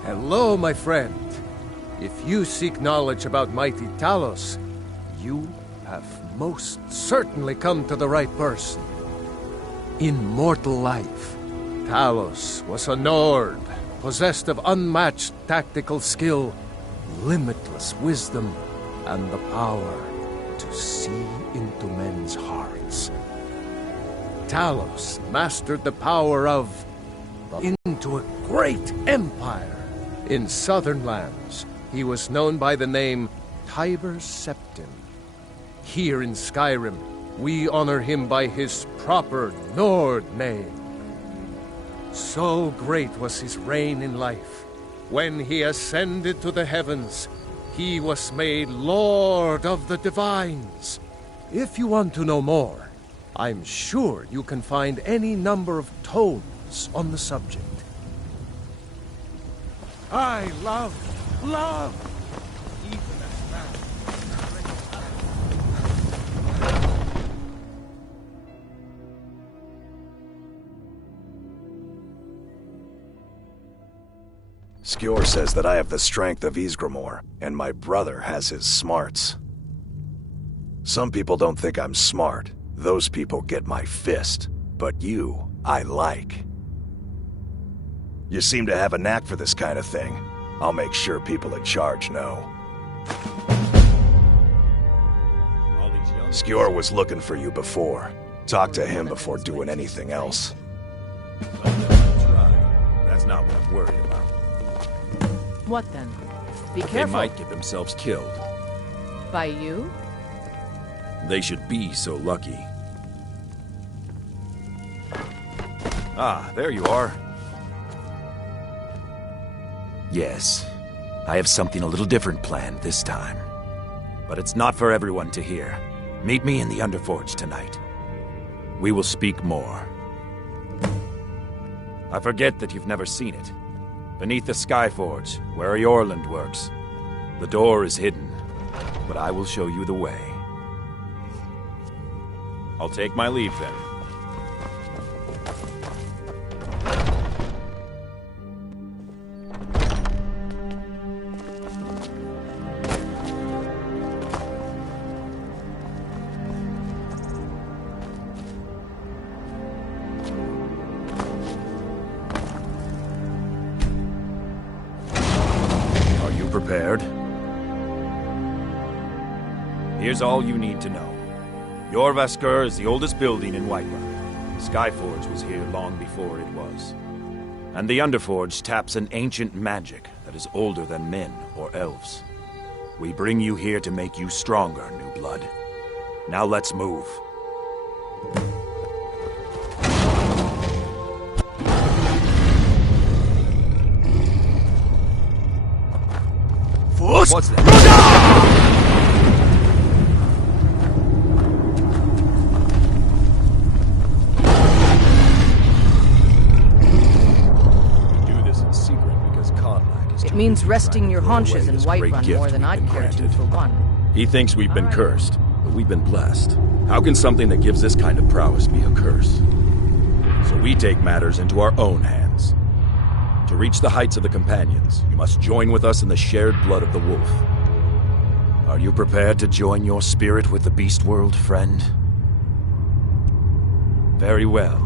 Hello, my friend. If you seek knowledge about mighty Talos, you have most certainly come to the right person. In mortal life, Talos was a Nord, possessed of unmatched tactical skill, limitless wisdom, and the power to see into men's hearts. Talos mastered the power of into a great empire. In southern lands, he was known by the name Tiber Septim. Here in Skyrim, we honor him by his proper Nord name. So great was his reign in life. When he ascended to the heavens, he was made Lord of the Divines. If you want to know more, I'm sure you can find any number of tomes on the subject. I love. Even as that. Skjor says that I have the strength of Ysgramor, and my brother has his smarts. Some people don't think I'm smart. Those people get my fist. But you, I like. You seem to have a knack for this kind of thing. I'll make sure people in charge know. Skjor was looking for you before. Talk to him before doing anything else. That's not what I'm worried about. What then? Be They careful. might get themselves killed. By you? They should be so lucky. Ah, there you are. Yes, I have something a little different planned this time. But it's not for everyone to hear. Meet me in the Underforge tonight. We will speak more. I forget that you've never seen it. Beneath the Skyforge, where Yorland works. The door is hidden, but I will show you the way. I'll take my leave then. Prepared? Here's all you need to know. Jorvaskr is the oldest building in Whiterun. Skyforge was here long before it was. And the Underforge taps an ancient magic that is older than men or elves. We bring you here to make you stronger, new blood. Now let's move. What's that? Do this in secret because Kodlak is. It means resting your haunches in this great Whiterun gift more than we've I'd been care to, granted. for one. He thinks we've been cursed, but we've been blessed. How can something that gives this kind of prowess be a curse? So we take matters into our own hands. To reach the heights of the Companions, you must join with us in the shared blood of the wolf. Are you prepared to join your spirit with the beast world, friend? Very well.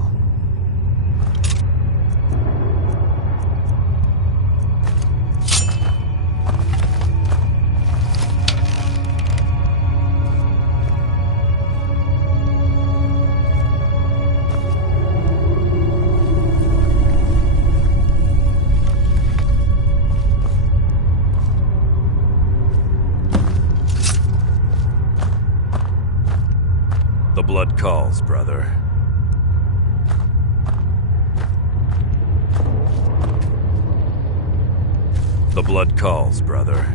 The blood calls, brother. The blood calls, brother.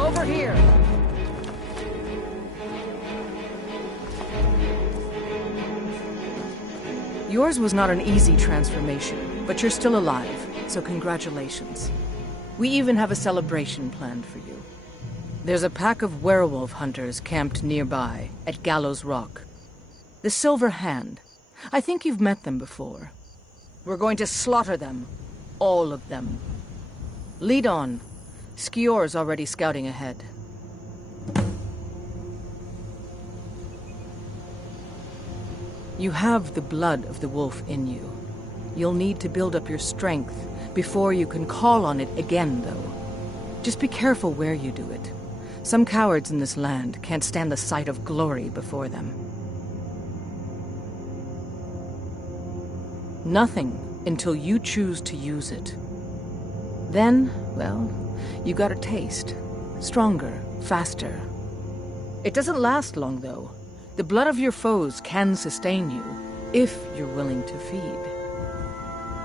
Over here! Yours was not an easy transformation, but you're still alive, so congratulations. We even have a celebration planned for you. There's a pack of werewolf hunters camped nearby, at Gallows Rock. The Silver Hand. I think you've met them before. We're going to slaughter them. All of them. Lead on. Skjor's already scouting ahead. You have the blood of the wolf in you. You'll need to build up your strength before you can call on it again, though. Just be careful where you do it. Some cowards in this land can't stand the sight of glory before them. Nothing until you choose to use it. Then, well, you got a taste. Stronger, faster. It doesn't last long, though. The blood of your foes can sustain you, if you're willing to feed.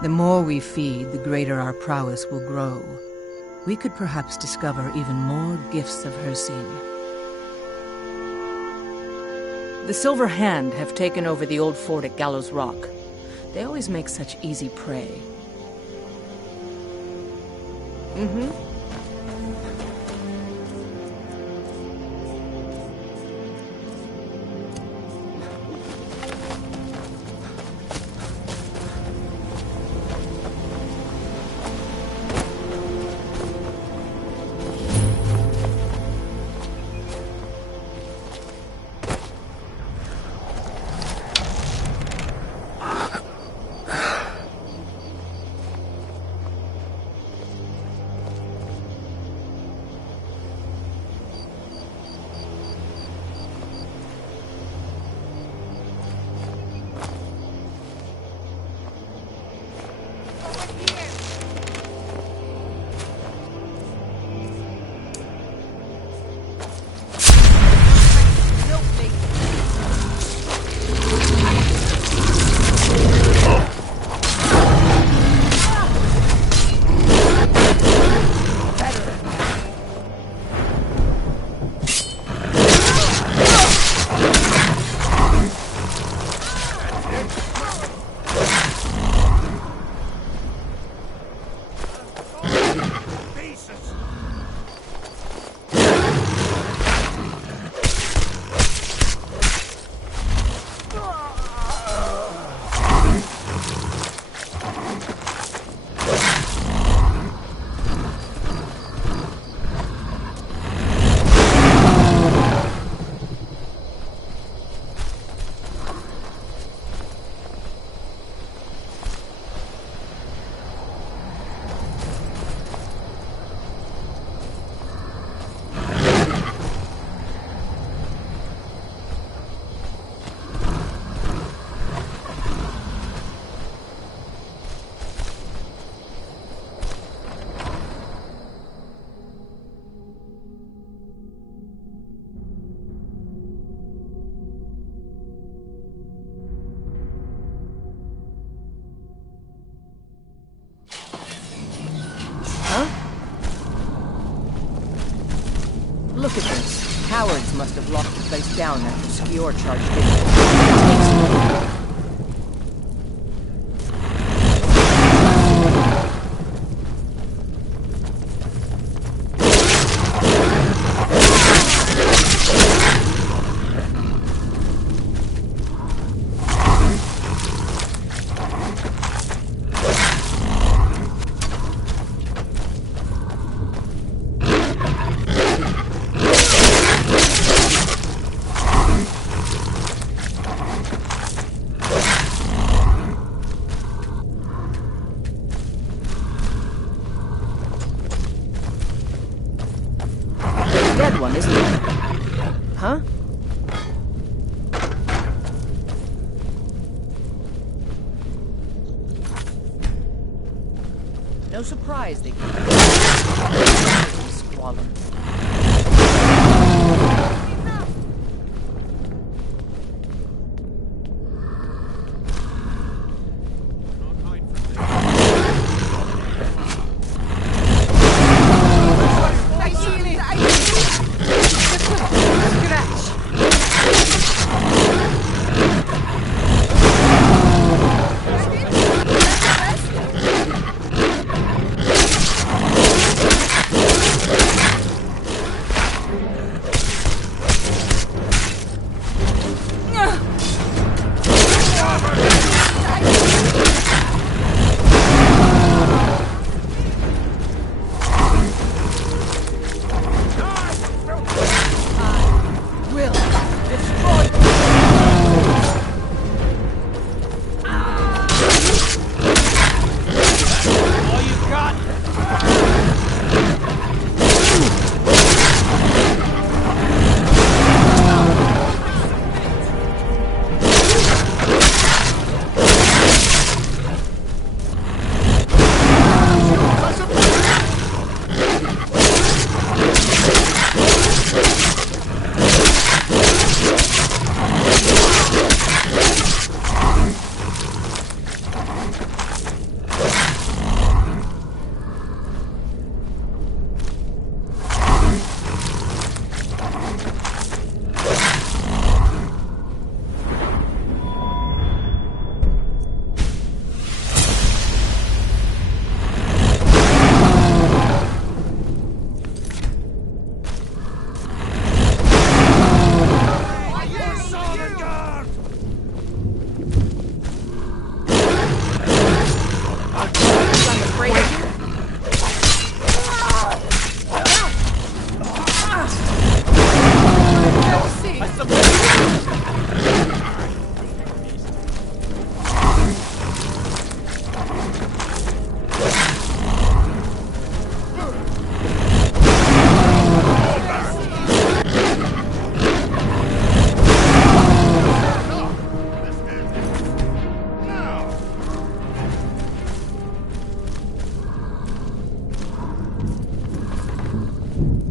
The more we feed, the greater our prowess will grow. We could perhaps discover even more gifts of Hircine. The Silver Hand have taken over the old fort at Gallows Rock. They always make such easy prey. Look at this. Cowards must have locked the place down after Skior charged in. Dead one, isn't it? Huh? No surprise they squalor.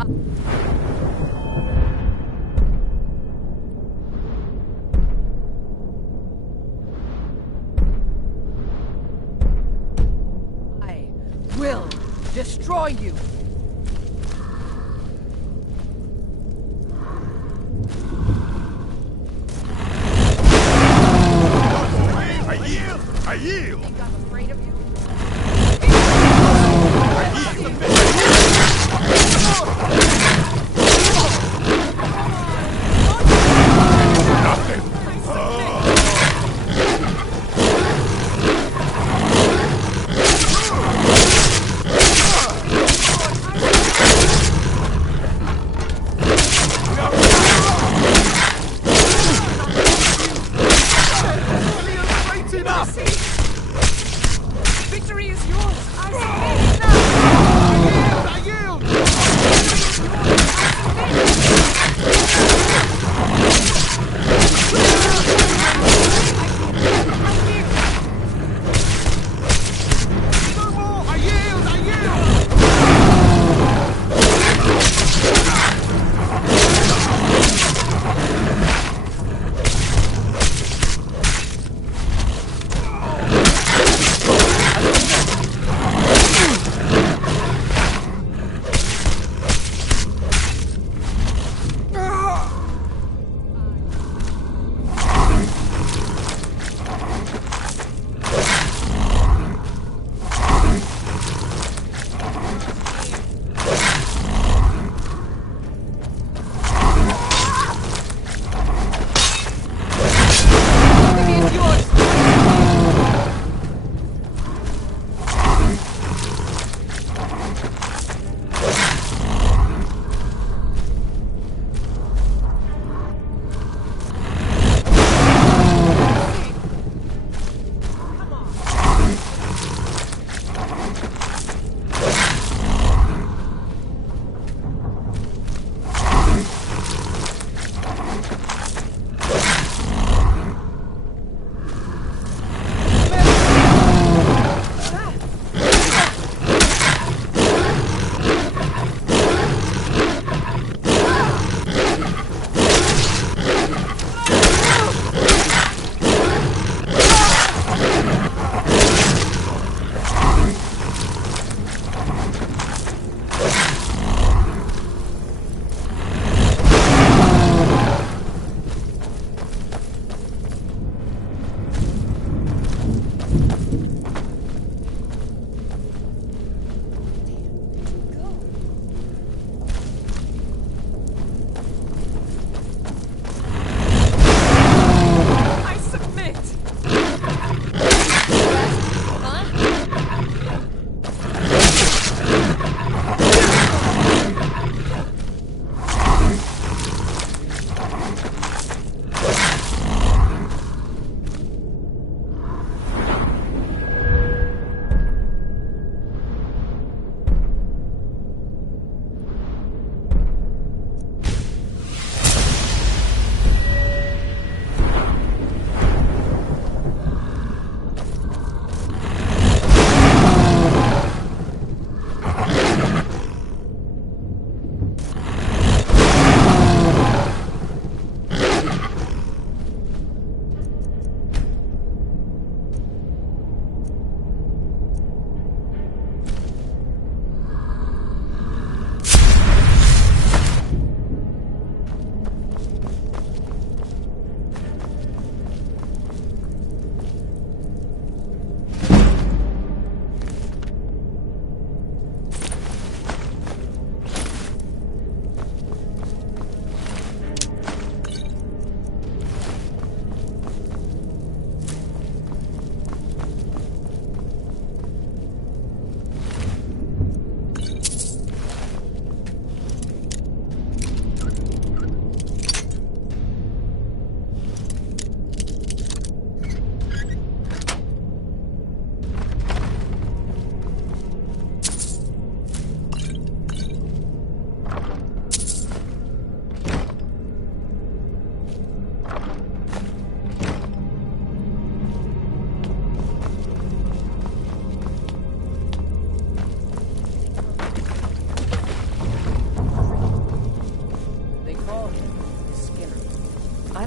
I will destroy you. I yield! I yield! Think I'm afraid of you? I yield!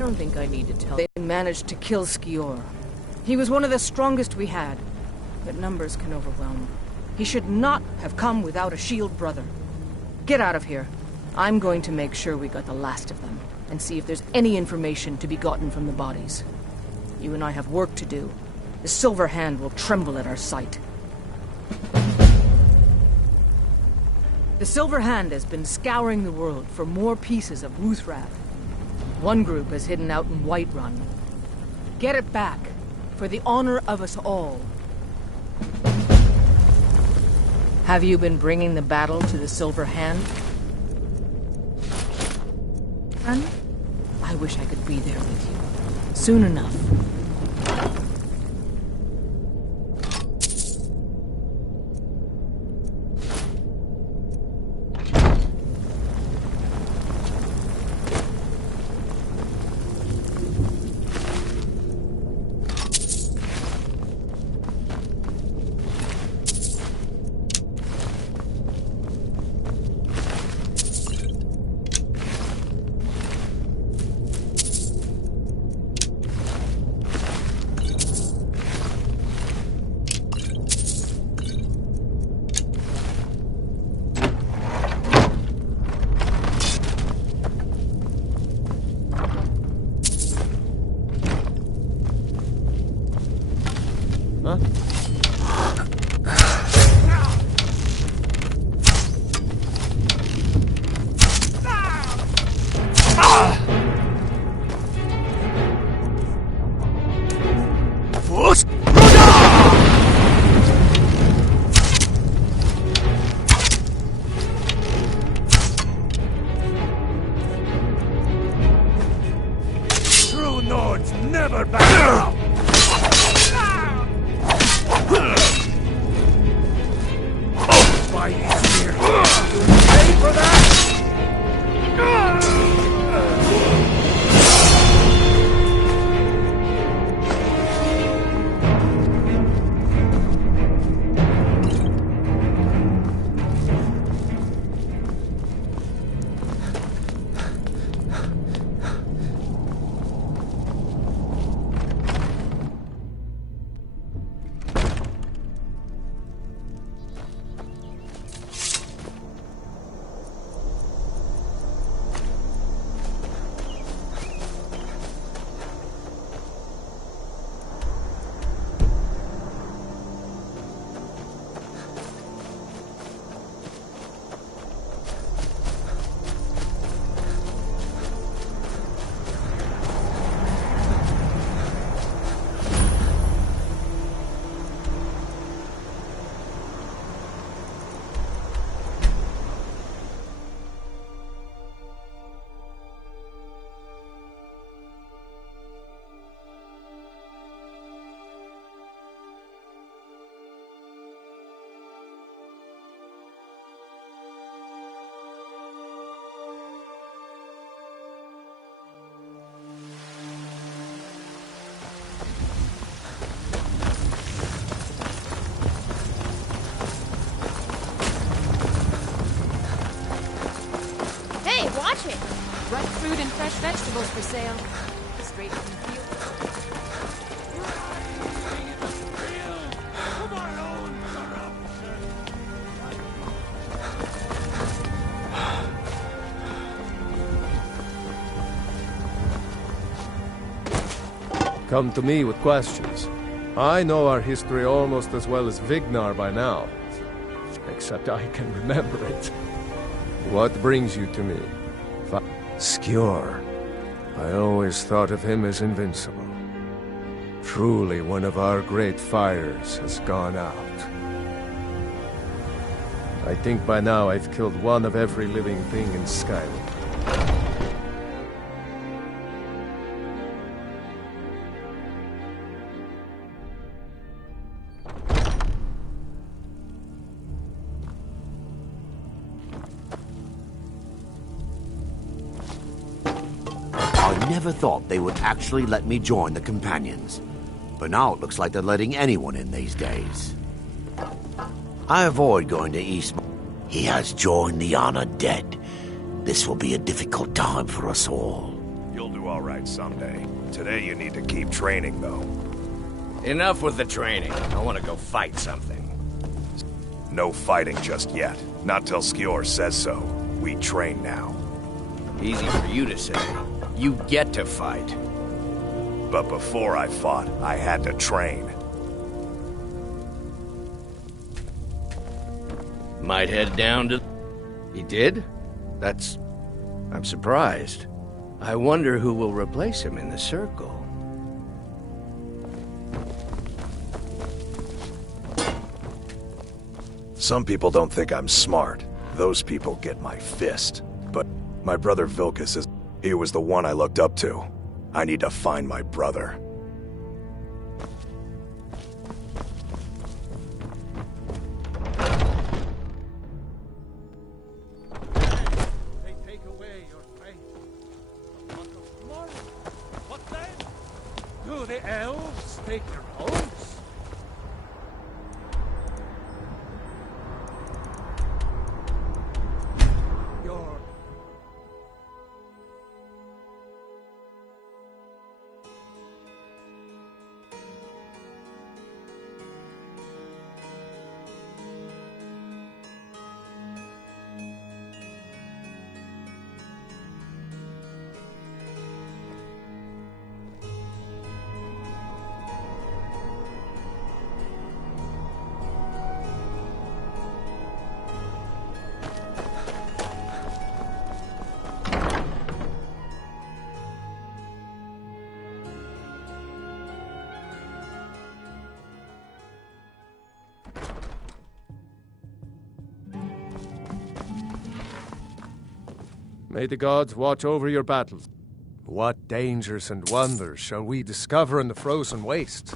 don't think I need to tell you. They managed to kill Skior. He was one of the strongest we had, but numbers can overwhelm. He should not have come without a shield brother. Get out of here. I'm going to make sure we got the last of them, and see if there's any information to be gotten from the bodies. You and I have work to do. The Silver Hand will tremble at our sight. The Silver Hand has been scouring the world for more pieces of Wuthrath. One group is hidden out in Whiterun. Get it back, for the honor of us all. Have you been bringing the battle to the Silver Hand? Son? I wish I could be there with you. Soon enough. Ripe fruit and fresh vegetables for sale. Straight from the field. Come to me with questions. I know our history almost as well as Vignar by now. Except I can remember it. What brings you to me? Skior. I always thought of him as invincible. Truly one of our great fires has gone out. I think by now I've killed one of every living thing in Skyrim. I never thought they would actually let me join the Companions. But now it looks like they're letting anyone in these days. I avoid going to East. He has joined the Honored Dead. This will be a difficult time for us all. You'll do all right someday. Today you need to keep training, though. Enough with the training. I want to go fight something. No fighting just yet. Not till Skjor says so. We train now. Easy for you to say. You get to fight. But before I fought, I had to train. Might head down to... He did? I'm surprised. I wonder who will replace him in the circle. Some people don't think I'm smart. Those people get my fist. But my brother Vilkas he was the one I looked up to. I need to find my brother. They take away your faith. What then? Do the elves take your homes? May the gods watch over your battles. What dangers and wonders shall we discover in the frozen waste?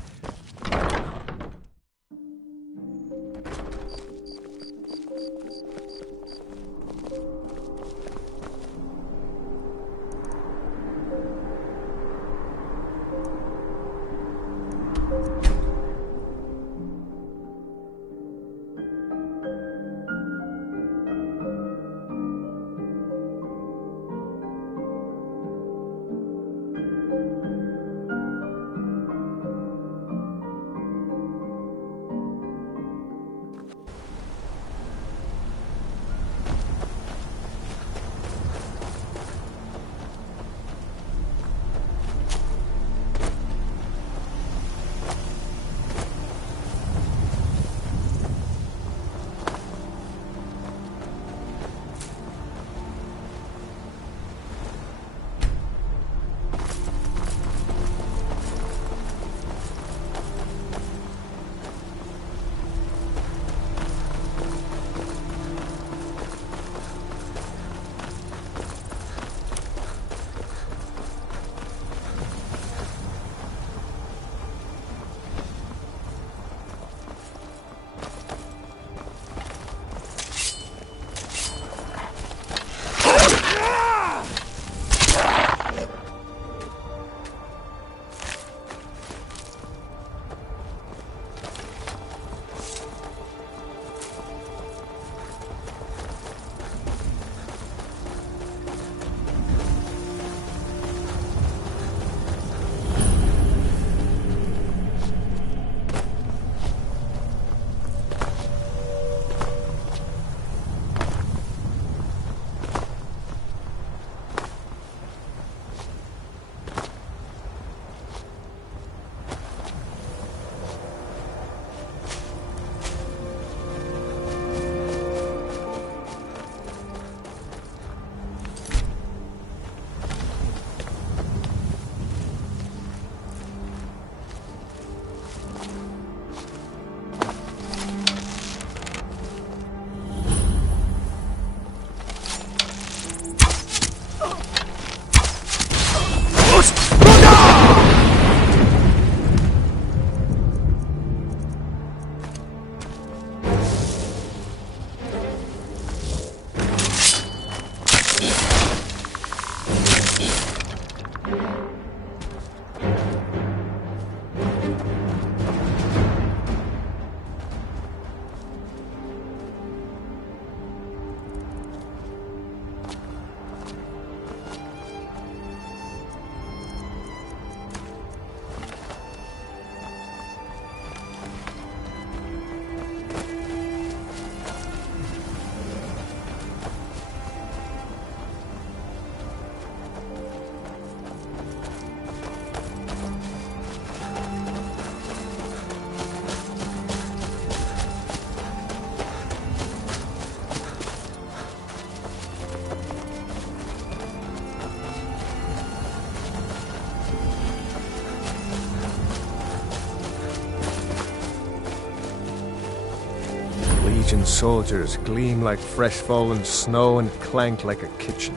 ancient soldiers gleam like fresh fallen snow and clank like a kitchen.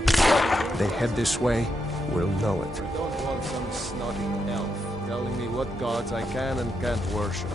They head this way, we'll know it. I don't want some snotty elf telling me what gods I can and can't worship.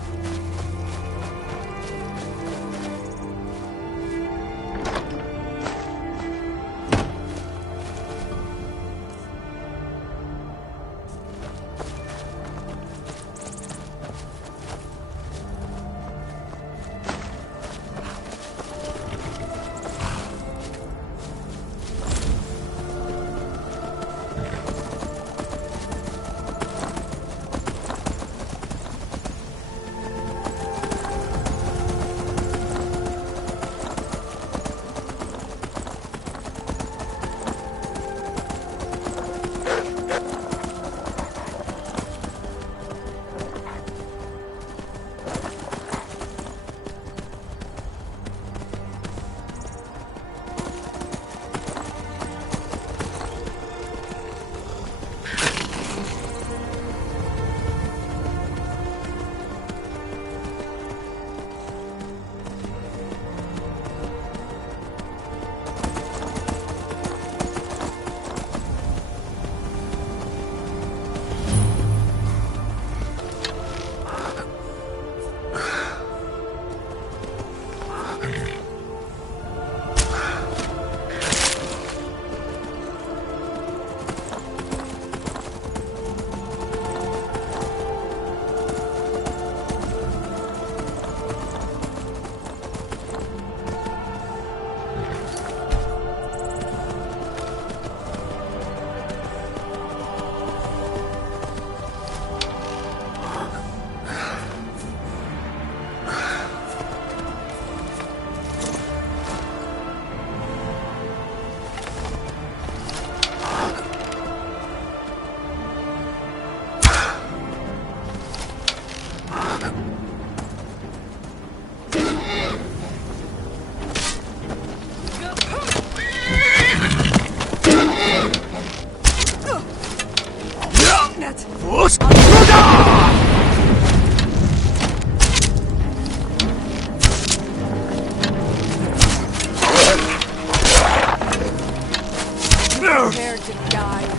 Prepare to die.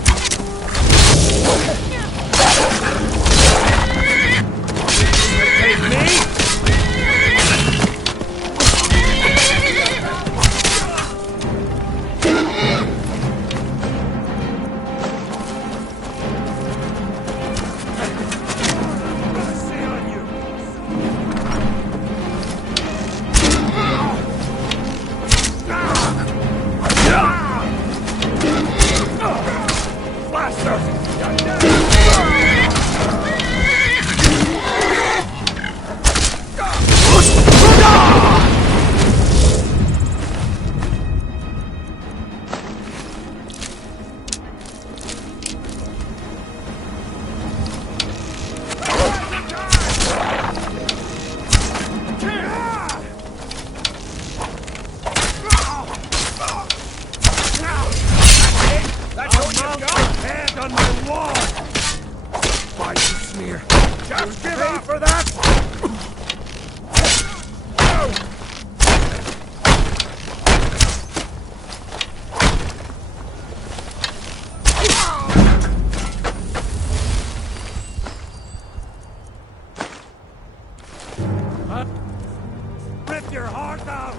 Take me? Rip your heart out!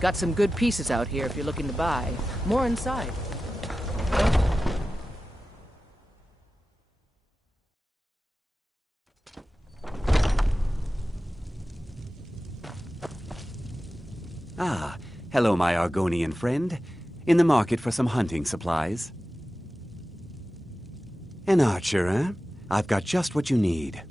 Got some good pieces out here if you're looking to buy. More inside. Ah, hello, my Argonian friend. In the market for some hunting supplies? An archer, eh? I've got just what you need.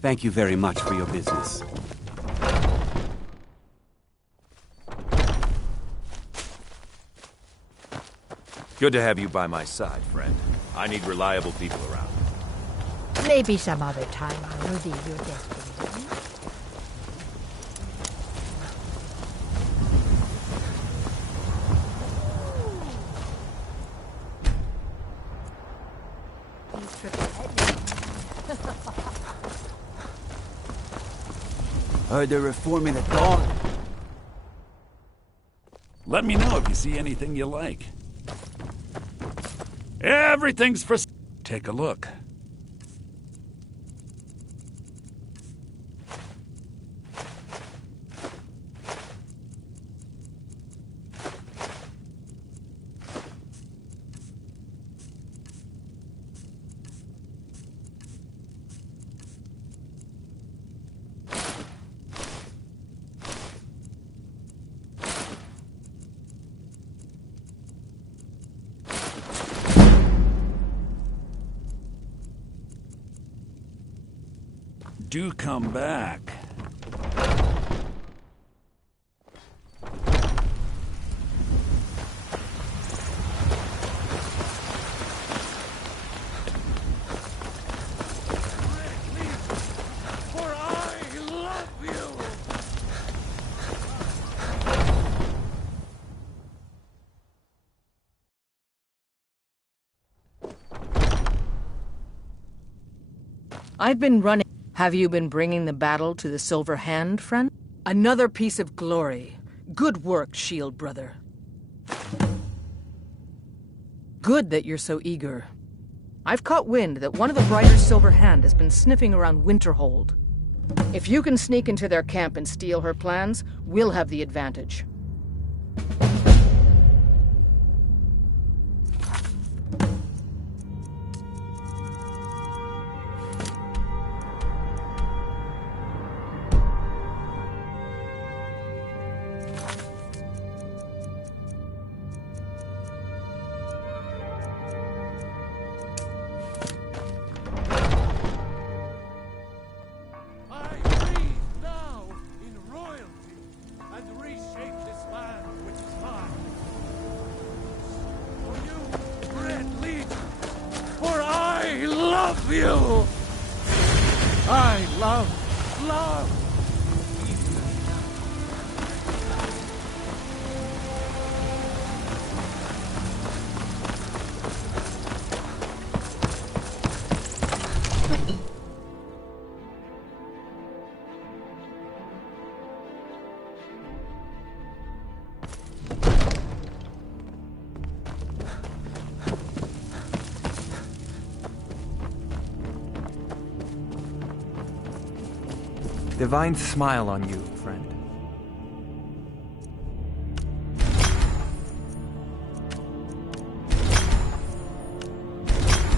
Thank you very much for your business. Good to have you by my side, friend. I need reliable people around. Maybe some other time I'll reveal your destiny. Heard they're reforming at dawn. Let me know if you see anything you like. Everything's for... Take a look. Do come back. For I love you! I've been running. Have you been bringing the battle to the Silver Hand, friend? Another piece of glory. Good work, Shield Brother. Good that you're so eager. I've caught wind that one of the Brighter's Silver Hand has been sniffing around Winterhold. If you can sneak into their camp and steal her plans, we'll have the advantage. You! I love. Divine smile on you, friend.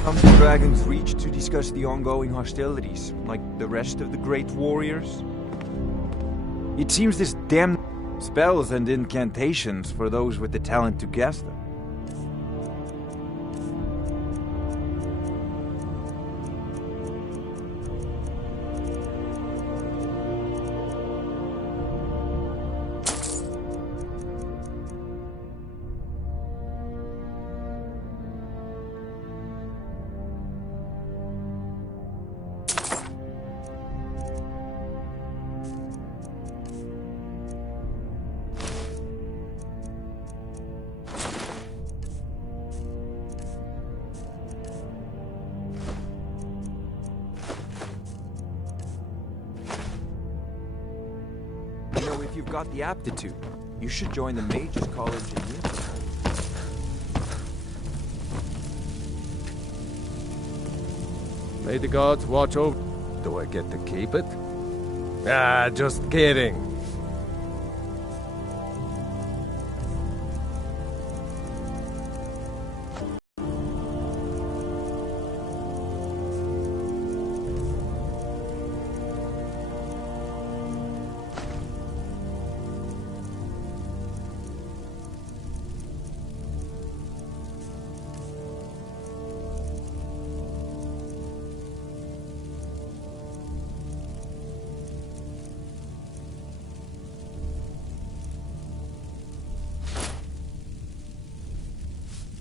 Come to Dragon's Reach to discuss the ongoing hostilities, like the rest of the great warriors? It seems this damn spells and incantations for those with the talent to guess them. if you've got the aptitude. You should join the Mages College in Winter. May the gods watch over... Do I get to keep it? Ah, just kidding.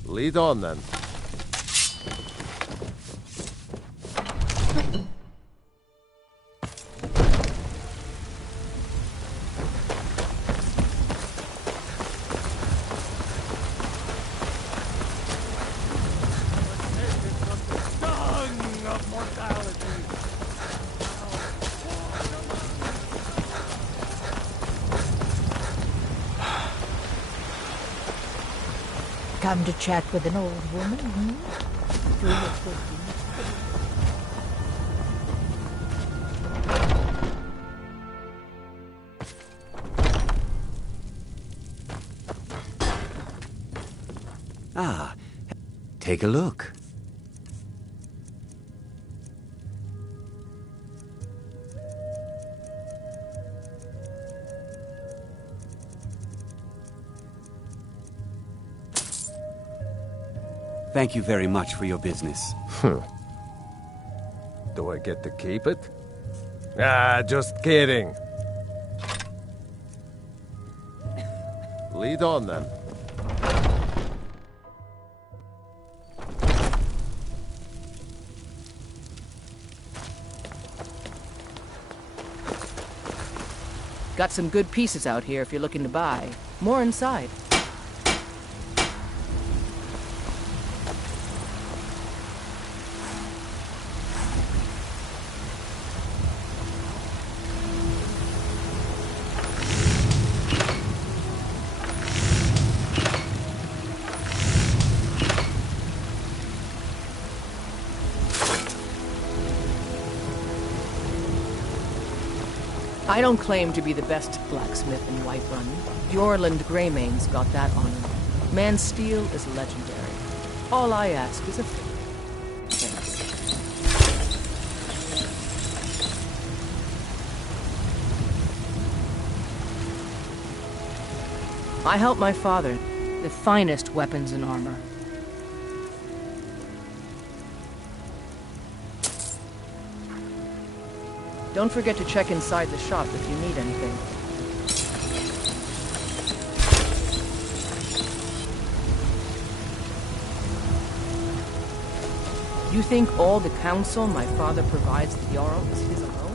Lead on, then. Come to chat with an old woman, hmm? Do your thinking. Ah, take a look. Thank you very much for your business. Do I get to keep it? Ah, just kidding. Lead on, then. Got some good pieces out here if you're looking to buy. More inside. I don't claim to be the best blacksmith in Whiterun. Bjorland Greymane's got that honor. Man's steel is legendary. All I ask is a favor. Thanks. I helped my father. The finest weapons and armor. Don't forget to check inside the shop if you need anything. You think all the counsel my father provides the Jarl is his own?